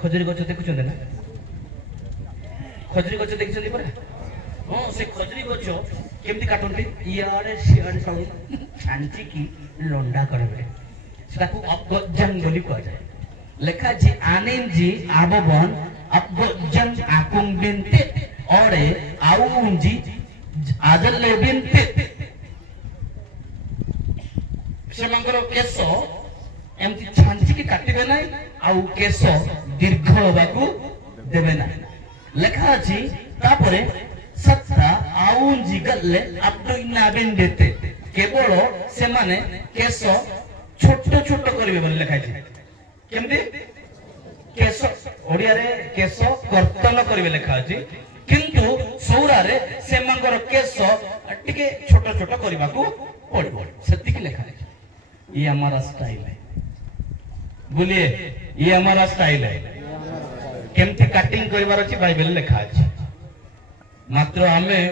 खजुरी गछ देखुछन ना खजुरी गछ देखिछन परा हां से खजुरी गछ केमती काटन्ते इयाडे सियाडे सब छांची की लंडा करबे सेटा को अपगजंग बोली कह जाय लेखा जी आनिंजी आबवन अपगजंग आकुंग बिनते औरे आउंजी आदले बिनते से मानकर केस एमती छांची की काटिबे नाही आउ केस दीर्घ होबाकू देबे नाही लेखा अछि तापरे सत्ता आउंजी गल्ले अपडुइना बिन देते केवल से माने केस छोट छोट करिवे बोली लेखा अछि केमती केस ओडिया रे केस कर्तन करिवे लेखा अछि किंतु सौरा रे से मानकर केस टिके छोट छोट करबाकू पड़बो सेति की लेखा अछि ये हमारा स्टाइल है बोलिए ये हमारा स्टाइल है केमती कटिंग करिवार अछि बाइबल लिखा अछि मात्र हमें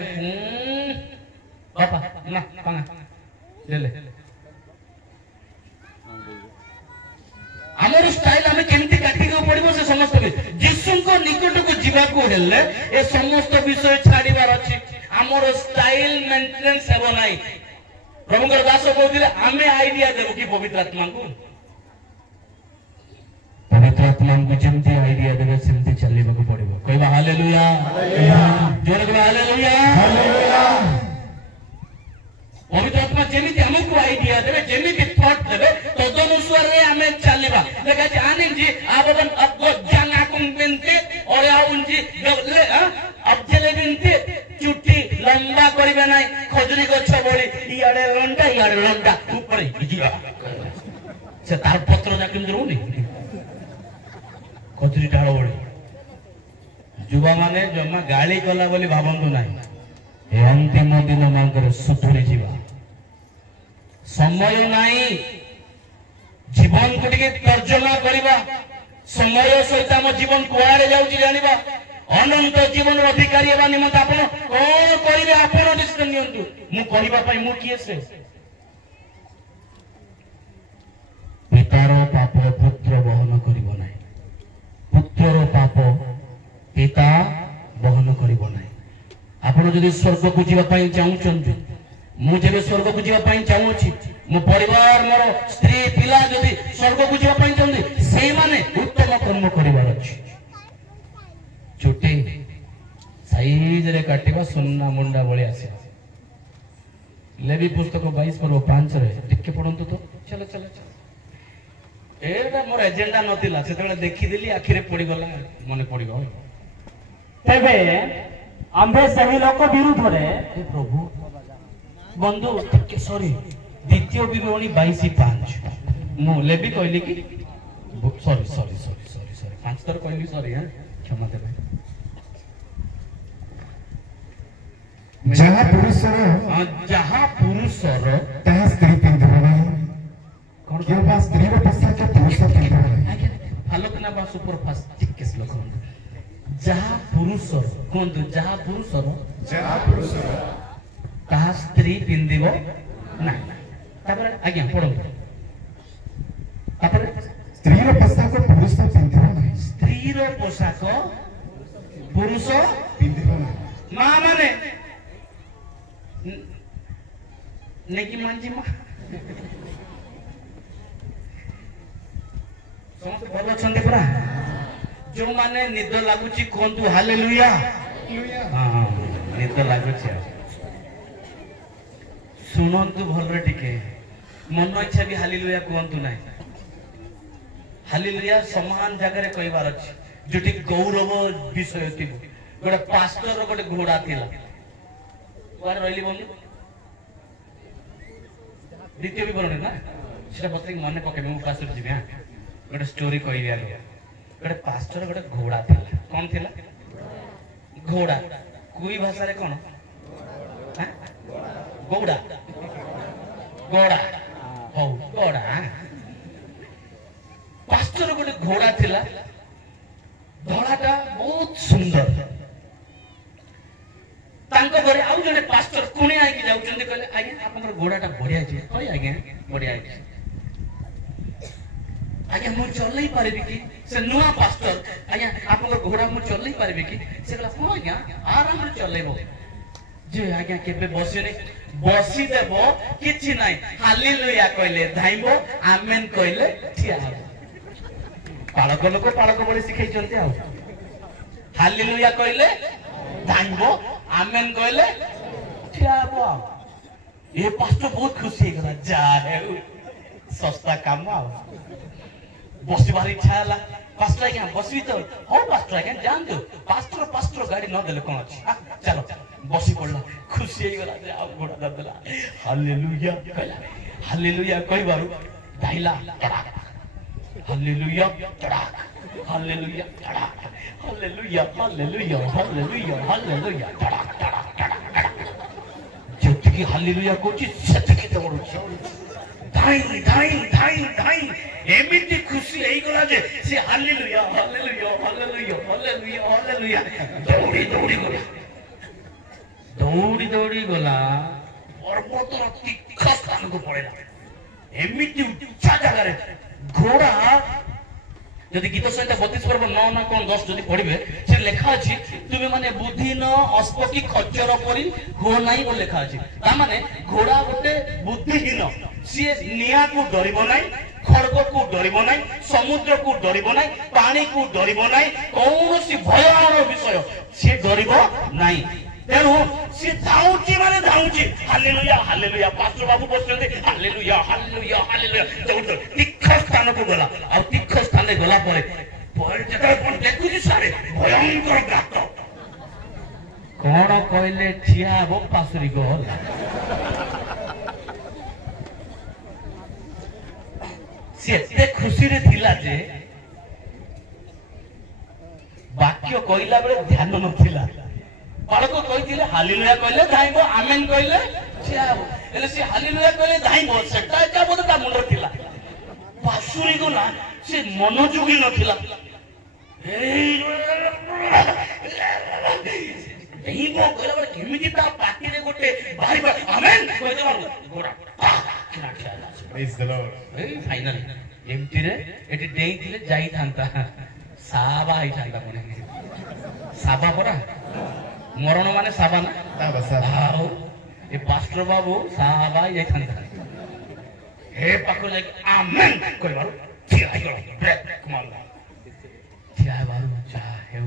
पापा ना पाना ले हमर स्टाइल हमें केमती काटिंग पड़िबो से समस्त यीशु को निकट को जीवा को हेले ए समस्त विषय छाड़ीबार अछि हमर स्टाइल मेंटेनेंस हेबो नाही प्रभु दास कहते आमे आइडिया देव कि पवित्र आत्मा को जमती आइडिया देवे सेमती चलने पड़ो कहवा हालेलुया जोर कहवा हालेलुया पवित्र आत्मा जेमिति हमको आइडिया देवे जेमिति थॉट देवे तदनुसार रे हमें चलबा देखा जे आनिन जी आबवन अपगजंग आकुंग बिनते और आउन जी ले अबजले बिनते चुट्टी लंबा करिबे नाही खजुरी गछ बोली इयाडे लंडा ऊपर हिजिया से तार पत्र जा केम जरूनी खजुरी डाळ बोली जुवा माने जम्मा गाली कला बोली भाबंतु नाही ए अंतिम दिन मानकर सुधुरी जीवा समय नाही जीवन को टिके तर्जमा करिबा समय सहित हम जीवन कुआरे जाउची जानिबा अनंत जीवन अधिकारी हेबा निमंत आपण कोन करिवे आपण डिसिजन नियंतु मु करिबा पई मु किए से पितार पाप पुत्र बहन करिवो नाही पुत्रर पाप पिता बहन करिवो नाही आपण जदि स्वर्ग को जीवा पई चाहुचंती मु जेबे स्वर्ग को जीवा पई चाहुची मो परिवार मोर स्त्री पिला जदि स्वर्ग को जीवा पई चाहुंती से माने उत्तम कर्म करिवार अछि चुटी साइज रे काटिबा सुन्ना मुंडा बळी आसे लेवी पुस्तक 22 पर्व 5 रे टिके पढंतु तो चलो चलो चलो एटा मोर एजेंडा नथिला सेतले देखि देली आखिरे पड़ी गला मने पड़ी गयो तेबे आंबे सही लोक विरुद्ध रे प्रभु बंधु टिके सॉरी द्वितीय विवरणी 22:5 मु लेवी कहली कि sorry sorry sorry sorry sorry 5 थर कहली सॉरी हां क्षमा देबे जहाँ पुरुषर तहाँ स्त्री पिंधबो नाही कोन के बा स्त्री रो पोशाक के पुरुष पिंधबो नाही हालत ना बा सुपर फास्ट टिके श्लोक जहाँ पुरुषर कोन जहाँ पुरुषर तहाँ स्त्री पिंधबो नाही तापर आज्ञा पढो तापर स्त्री रो पोशाक पुरुष पिंधबो नाही स्त्री रो पोशाक पुरुष पिंधबो नाही मां माने नेकी मांजी मां समस्त भलो छंदे परा जो माने निद लागुची कोंतु हालेलुया हां निद लागुची सुनंतु भलरे टिके मन इच्छा भी हालेलुया कोंतु नाही हालेलुया समान जगह रे कहबार अछि जोटी गौरव विषय थिबो गोटे पास्टर गोटे घोड़ा थिला कुआरे रहिली बंधु द्वितीय विवरण ना सेटा बतई मन पके मु पास्टर जीवे हां गोटे स्टोरी कहि दिया गोटे पास्टर गोटे घोड़ा थिला कौन थिला घोड़ा कोई भाषा रे कौन घोड़ा घोड़ा हो घोड़ा पास्टर गोटे घोड़ा थिला धड़ाटा बहुत सुंदर तांको घरे आउ जने पास्टर कुणे आइके जाउचंदी कहले आज्ञा आपनकर घोड़ाटा बढ़िया छै होय आज्ञा बढ़िया छै आज्ञा मु चलई पारबी कि से नुआ पास्टर आज्ञा आपनकर घोड़ा मु चलई पारबी कि से कहला हां आज्ञा आराम रे चलेबो जे आज्ञा केबे बसिने बसी देबो किछि नै हालेलुया कहले धाइबो आमेन कहले ठिया हबो पालक लोक पालक बड़ी सिखाई चलते आओ हालेलुया कहले धाइबो आमेन कहले ठिया हबो ये पास्टर बहुत खुशी गला जा है सस्ता काम आओ बसी भारी इच्छा हला पास्टर के बसी तो हो पास्टर के जान दो पास्टर गाड़ी न देले कोन अछि चलो बसी पड़ला खुशी हो गला जा घोड़ा द देला हालेलुया कहला हालेलुया कई बार धाइला तड़ाक हालेलुया तड़ाक हालेलुया तड़ाक हालेलुया हालेलुया हालेलुया हालेलुया तड़ाक तड़ाक तड़ाक जति हालेलुया कोची सतकी तमरो धाई धाई धाई धाई एमिति खुशी हेई गला जे से hallelujah hallelujah hallelujah hallelujah hallelujah दौड़ी दौड़ी गला दौड़ी दौड़ी गला पर्वतर तीख स्थान को पड़ेला एमिति उच्चा जगह रे घोड़ा यदि गीत संहिता 32 पर्व 9 ना कोन 10 जदि पढ़िबे से लेखा अछि तुमे माने बुद्धिन अस्पकी खच्चर परी हो नाही बोल लेखा अछि ता माने घोड़ा गोटे बुद्धिहीन से निया को डरिबो नाही खड़ग को डरिबो नाही समुद्र को डरिबो नाही पानी को डरिबो नाही कौनसी भयानक विषय से डरिबो नाही तेणु से धाउची माने धाउची हालेलुया हालेलुया पास्टर बाबू बोलते हालेलुया हालेलुया हालेलुया जो तीख स्थान को गला आ तीख स्थान गला परे जता कोन देखुची सारे भयंकर गात कोन कहले ठिया हबो पासुरी गल से एते खुशी रे थिला जे वाक्य कहला बेले ध्यान नथिला बालक कहिथिले हालेलुया कहले धाइबो आमेन कहले ठिया हबो एले से हालेलुया कहले धाइबो सेटा का बोल ता मुंडर थिला पासुरी को ना से मनोयोगी नथिला धाइबो कहला बले केमिति ता पाटी रे गोटे भारी आमेन कहि देबार गोरा किना ठिया प्रेज द लॉर्ड ए फाइनल एमटी रे एटी डेई थिले जाई थांता साबा ही थांता कोने साबा परा मरण माने साबा ना साबा साबा आओ ए पास्टर बाबू साबा ही थांता हे पाको लाइक आमेन कोइ बारो ठिया ही गलो ब्रेक कमाल ठिया बारो जा हेउ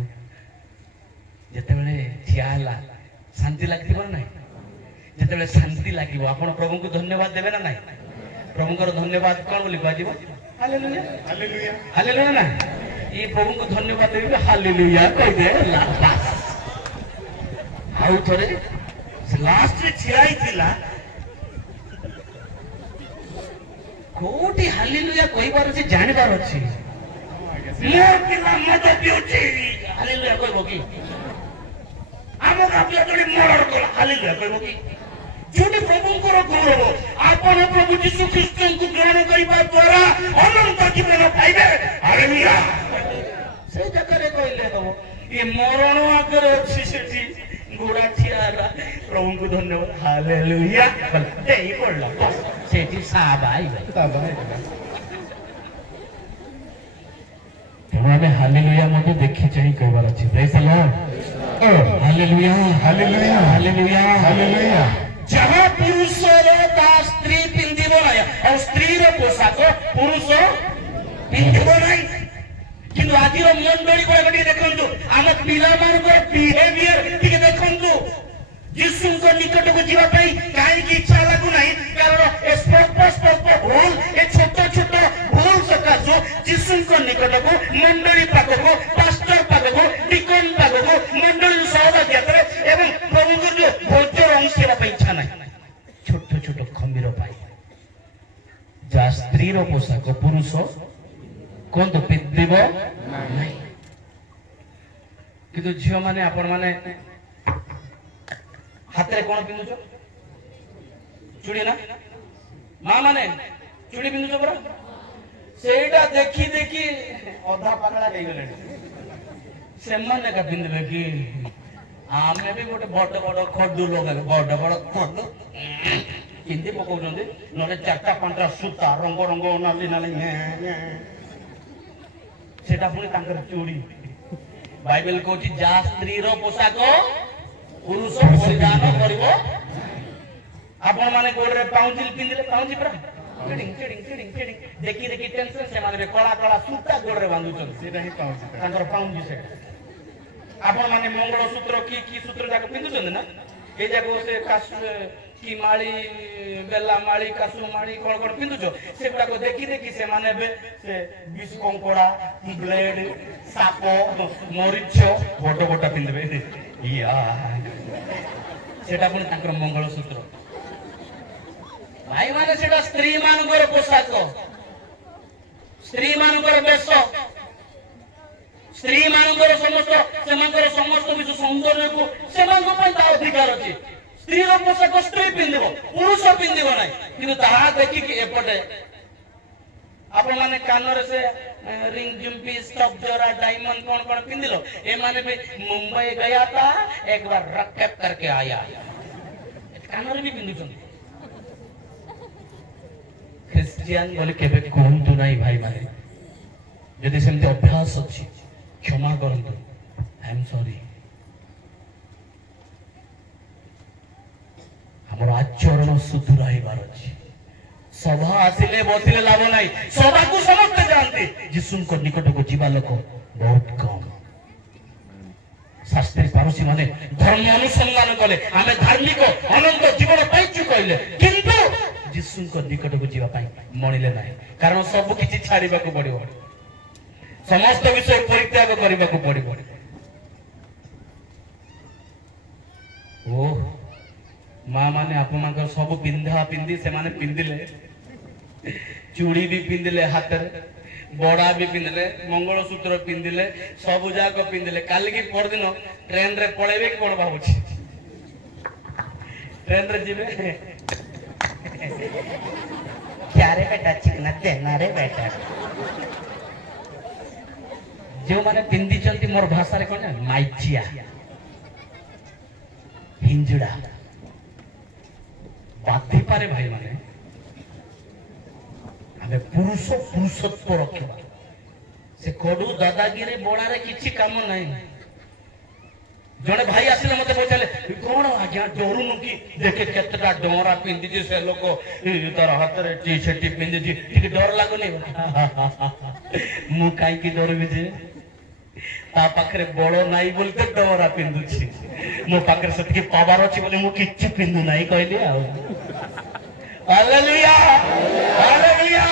जते बेले ठिया हला शांति लागतिबो नै जते बेले शांति लागिबो आपण प्रभु को धन्यवाद देबे ना नै प्रभु को धन्यवाद कोन बोली बाजिबो हालेलुया हालेलुया हालेलुया ना ई प्रभु को धन्यवाद देबे हालेलुया कहि दे बस आउ थोरे लास्ट रे छिराई थिला कोटी हालेलुया कहिबार से जानिबार अछि मोर पिला मत पिउछि हालेलुया कहबो की आमो कापिया तोडी मोरर कोला हालेलुया कहबो की जोटी प्रभु को गौरव आपण प्रभु यीशु ख्रीष्ट को ग्रहण करिबा द्वारा अनंत जीवन पाइबे हालेलुया से जकरे कहले हो ये मरण आकर अछि सेठी घोड़ा ठियारा प्रभु को धन्यवाद हालेलुया बोलते ही पड़ला बस सेठी साबाई साबाई तुम्हारे हालेलुया मते देखि चाहिँ कहबार अछि praise the Lord hallelujah hallelujah hallelujah hallelujah जहाँ पुरुषर ता स्त्री पिंधिबो नाही और स्त्री रो पोशाक पुरुष पिंधिबो नाही किंतु आजिर मंडली को गटी देखंतु आम पिला मानकर बिहेवियर टिके देखंतु यीशु को निकट को जीवा पई काई की इच्छा लागु नाही कारण ए स्पष्ट भूल ए छोट छोट भूल सकासो यीशु को निकट को मंडली पाक को पास्टर पाक को डिकन पाक को मंडली सहभागी यात्रा एवं प्रभु को जो भोजन अंश सेवा पई इच्छा नाही छोट छोट खंबीर पाई जा स्त्री रो पोशाक पुरुष କୁହନ୍ତୁ ପିନ୍ଧିବ ନାହିଁ। କିନ୍ତୁ ଝିଅ ମାନେ ଆପଣ ମାନେ ହାତରେ କଣ ପିନ୍ଧୁଛ? ଚୁଡ଼ି ନା? ମା ମାନେ ଚୁଡ଼ି ପିନ୍ଧୁଛ ପରା? ସେଇଟା ଦେଖି ଦେଖି ଅଧା ପାଗଳା ହେଇଗଲେଣି। ସେମାନେ ଏକା ପିନ୍ଧିବେ କି ଆମେ ବି ଗୋଟେ ବଡ ବଡ ଖଡୁ ଲଗାଇବେ, ବଡ ବଡ ଖଡୁ ପିନ୍ଧି ପକଉଛନ୍ତି, ନହେଲେ 4ଟା 5ଟା ସୂତା ରଙ୍ଗ ରଙ୍ଗ ନାଲି ନାଲି ସେଟା ପୁଣି ତାଙ୍କର ଚୁଡ଼ି। ବାଇବେଲ କହୁଛି ଯାହା ସ୍ତ୍ରୀର ପୋଷାକ ପୁରୁଷ ପରିଧାନ କରିବ। ଆପଣ ମାନେ ଗୋଡରେ ପାଉଁଜି ପିନ୍ଧିଲେ, ପାଉଁଜି ପରା ଦେଖି ଦେଖି ଟେନସନ, ସେମାନେ କଳା କଳା ସୂତା ଗୋଡରେ ବାନ୍ଧୁଛନ୍ତି, ସେଇଟା ହିଁ ପାଉଁଜି, ତାଙ୍କର ପାଉଁଜି ସେଟା। ଆପଣ ମାନେ ମଙ୍ଗଳସୂତ୍ର କି ସୂତ୍ର ଯାକ ପିନ୍ଧୁଛନ୍ତି ନା, ଏ ଯାକ ସେ କି ମାଳି, ବେଲା ମାଳି, କାଶୁ ମାଳି କଣ କଣ ପିନ୍ଧୁଛ, ସେଗୁଡାକ ଦେଖି ଦେଖି ସେମାନେ ଏବେ ସେ ବିଷ କଙ୍କଡା, ବ୍ଲେଡ, ସାପ, ମରିଚ ବଡ ବଡ ପିନ୍ଧିବେ। ସେଟା ପୁଣି ତାଙ୍କର ମଙ୍ଗଳସୂତ୍ର। ଭାଇ ମାନେ ସେଟା ସ୍ତ୍ରୀ ମାନଙ୍କର ପୋଷାକ, ସ୍ତ୍ରୀ ମାନଙ୍କର ବେଶ, ସ୍ତ୍ରୀ ମାନଙ୍କର ସମସ୍ତ, ସେମାନଙ୍କର ସମସ୍ତ କିଛି ସୌନ୍ଦର୍ଯ୍ୟକୁ ସେମାନଙ୍କ ପାଇଁ ତା ଅଧିକାର ଅଛି। ସ୍ତ୍ରୀର ପୋଷାକ ସ୍ତ୍ରୀ ପିନ୍ଧିବ, ପୁରୁଷ ପିନ୍ଧିବ ନାହିଁ। କିନ୍ତୁ ତାହା ଦେଖିକି ଏପଟେ ଆପଣ ମାନେ କାନରେ ସେ रिंग जुम्पी स्टॉप जोरा डायमंड कौन कौन पिंदिलो, ए माने भी मुंबई गया था एक बार रकेप करके आया, कानर भी पिंदुछन। क्रिश्चियन बोले केबे कहंतु नाही भाई माने, यदि सेमते अभ्यास अछि क्षमा करंतु, आई एम सॉरी। हमर आचरण सुधराइबार अछि। सभा आसिले बसिले लाभ नाही, सभा को समस्त जानते, यीशु को निकट को जीवा लोक बहुत कम। शास्त्री पारसी माने धर्म अनुसंधान कले, आमे धार्मिक अनंत जीवन पाइछु कहले, किंतु यीशु को निकट को जीवा पाई मणिले नाही। कारण सब किछि छाड़ीबा को पड़िबो, समस्त विषय परित्याग करिबा को पड़िबो। ओ माँ माने आप सब पिंधा पिंधि से माने पिंधिले, चूड़ी भी पिंधिले, हाथ बड़ा भी पिंधिले, मंगलसूत्र पिंधिले, सब जाक पिंधिले। काल की परदिन ट्रेन रे पळेबे कि कोन भाबुछि, ट्रेन रे जिबे क्या रे बेटा चिकना देना रे बेटा। जो माने पिंधि चंती मोर भाषा रे कोन माइचिया हिंजुड़ा बाधी पारे भाई माने हमें पुरुष पुरुषत्व रखा, से कड़ू दादागिरी बड़ारे किछि काम नहीं। जड़े भाई आसिले मते पचारे कौन आज्ञा डरुनु कि देखे केतटा डोरा पिंधि से लोक तार हाथ रे टी शर्ट पिंधि ठीक डर लागुनी मु काई की डरबी जे ता पाखरे बड़ नाई बोलते डोरा पिंधुछि, मो पाखरे सतकी पावर अछि बोले मु किछि पिंधु नाही कहली आ। हालेलुया हालेलुया,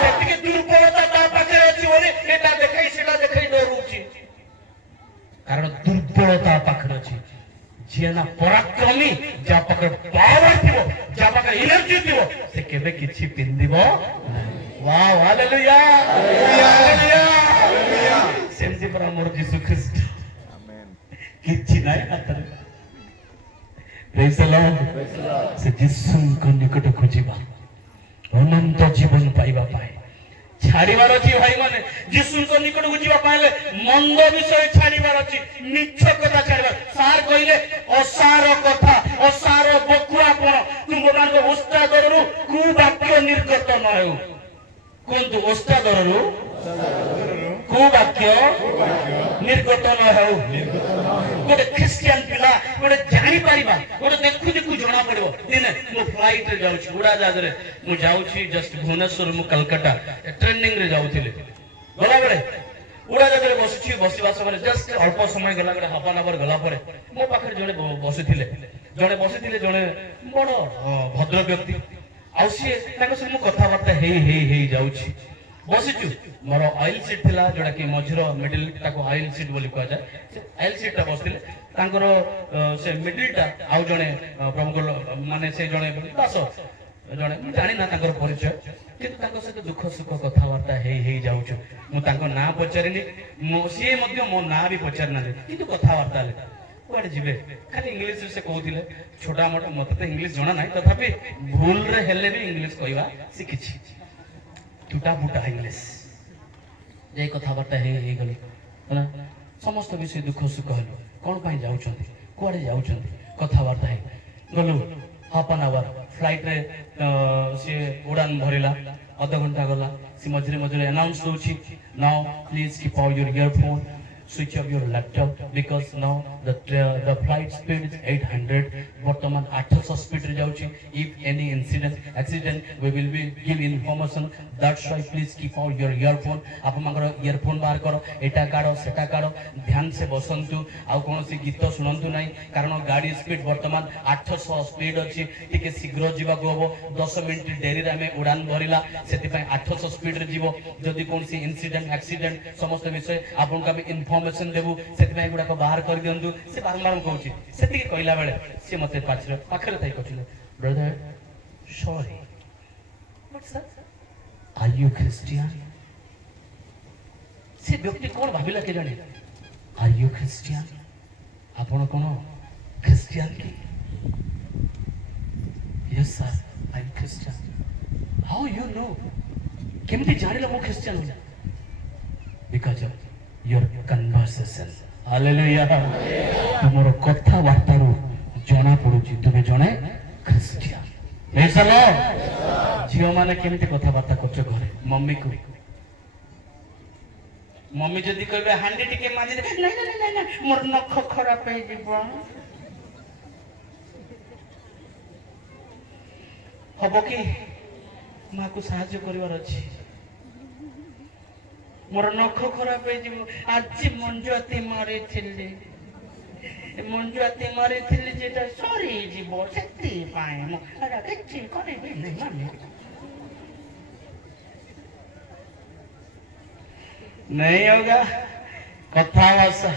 सतकी दुर्बलता ता पाखरे अछि बोले एटा देखाई सेटा देखाई डरुछि, कारण दुर्बलता पाखरे अछि। जेना पराक्रमी जा पाखरे पावर थिबो, जा पाखरे एनर्जी थिबो, से केबे किछि पिंधिबो। वाह हालेलुया हालेलुया, सेमती पर मोर यीशु ख्रीष्ट आमेन किछि नाही हातरे। प्रेज द लॉर्ड, से यीशु को निकट खोजिबा अनंत जीवन पाइबा पाए छाड़ीबार अछि। भाई माने यीशु को निकट को जीवा पाले मंद विषय छाड़ीबार अछि, मिछ कथा छाड़ीबार। सार कहिले असार कथा, असार बकुआपन तुममान को उस्तादरु कु वाक्य निर्गत न हेउ। कोंतु उस्तादरु कु वाक्य निर्गत न हेउ। गोटे ख्रिस्टियन पिला गोटे जानि परिबा, गोटे देखु देखु जणा पड़िबो। दिने मो फ्लाइट रे जाउछि, उड़ाजाहाज रे मु जाउछि, जस्ट भुवनेश्वर मु कलकत्ता ट्रेनिंग रे जाउथिले। गला बडे उड़ाजाहाज रे बसिछि, बसिबा समय जस्ट अल्प समय गला गडे हाफ एन आवर गला परे मो पाखरे जणे बसिथिले, जणे बड़ भद्र व्यक्ति आ सी ताको से मु कथा बार्ता हेई जाउछि। बसिछु मोर ऑयल सीट थिला, जोडा कि मझिर मिडिल ताको ऑयल सीट बोली कह जाय। से ऑयल सीट ता बसथिले, तांकर से मिडिल टा आउ जणे प्रमुख माने से जणे दास ଜଣେ ମୁଁ ଜାଣି ନା ତାଙ୍କର ପରିଚୟ କିନ୍ତୁ ତାଙ୍କ ସହିତ ଦୁଃଖ ସୁଖ କଥାବାର୍ତ୍ତା ହେଇ ଯାଉଛୁ ମୁଁ ତାଙ୍କ ନାଁ ପଚାରିନି ସିଏ ମଧ୍ୟ ମୋ ନାଁ ବି ପଚାରି ନାହାନ୍ତି କିନ୍ତୁ କଥାବାର୍ତ୍ତା ହେଲେ କୁଆଡେ ଯିବେ ଖାଲି ଇଂଲିଶରେ ସେ କହୁଥିଲେ ଛୋଟା ମୋଟା ମତେ ତ ଇଂଲିଶ ଜଣା ନାହିଁ ତଥାପି ଭୁଲରେ ହେଲେ ବି ଇଂଲିଶ କହିବା ଶିଖିଛି ଟୁଟା ଫୁଟା ଇଂଲିଶ ଯାଇ କଥାବାର୍ତ୍ତା ହେଇଗଲି ସମସ୍ତ ବିଷୟ ଦୁଃଖ ସୁଖ ହେଲୁ କଣ ପାଇଁ ଯାଉଛନ୍ତି କୁଆଡେ ଯାଉଛନ୍ତି କଥାବାର୍ତ୍ତା ହେଇ ଗଲୁ हाफ एन आवर फ्लाइट रे से उड़ान भरिला आधा घंटा गला से मझे मझे अनाउंस होची now please keep all your earphone switch off your laptop because now the flight speed is 800 वर्तमान 800 स्पीड रे जाउची if any accident we will be give information that's why please keep all your earphone आप मगर earphone बाहर करो एटा काढो सेटा काढो ध्यान से बसंतु आ कोनोसी गीत सुनंतु नाही कारण गाड़ी स्पीड वर्तमान 800 स्पीड अछि टिके शीघ्र जीवा को हबो 10 मिनिट देरी रे हमें उड़ान भरिला सेति पय 800 स्पीड रे जीवो जदी कोनसी इंसिडेंट एक्सीडेंट समस्त विषय आपन का इनफॉरमेशन देबू सेति गुडा को बाहर कर दियंतु से बारंबार कहूची सेति के कहला बेले से मते पाखरे थाई कहथिले brother sorry but sir are you Christian से व्यक्ति कोन भाबिला के जाने आर यू क्रिश्चियन आपन कोन क्रिश्चियन की yes sir I am Christian how you know केमती जानिला मो Christian because of your conversation hallelujah तुमरो कथा वार्ता रो जणा पडुची तुमे जणे क्रिश्चियन प्रेज द लॉर्ड जियो माने केमिति कथा वार्ता करछ घरे मम्मी को मम्मी जदी कहबे हांडी टिके माजी दे नहीं मोर नख खराब हे जीव हबो की मां को सहायता करबार अछि मोर नख खराब है आज मंजुआती मरी थिली मंजुआती मरी थिली जेटा सरी जीवो सेति पाए मो अरे किछि करबे नै माने नहीं होगा कथा भाषा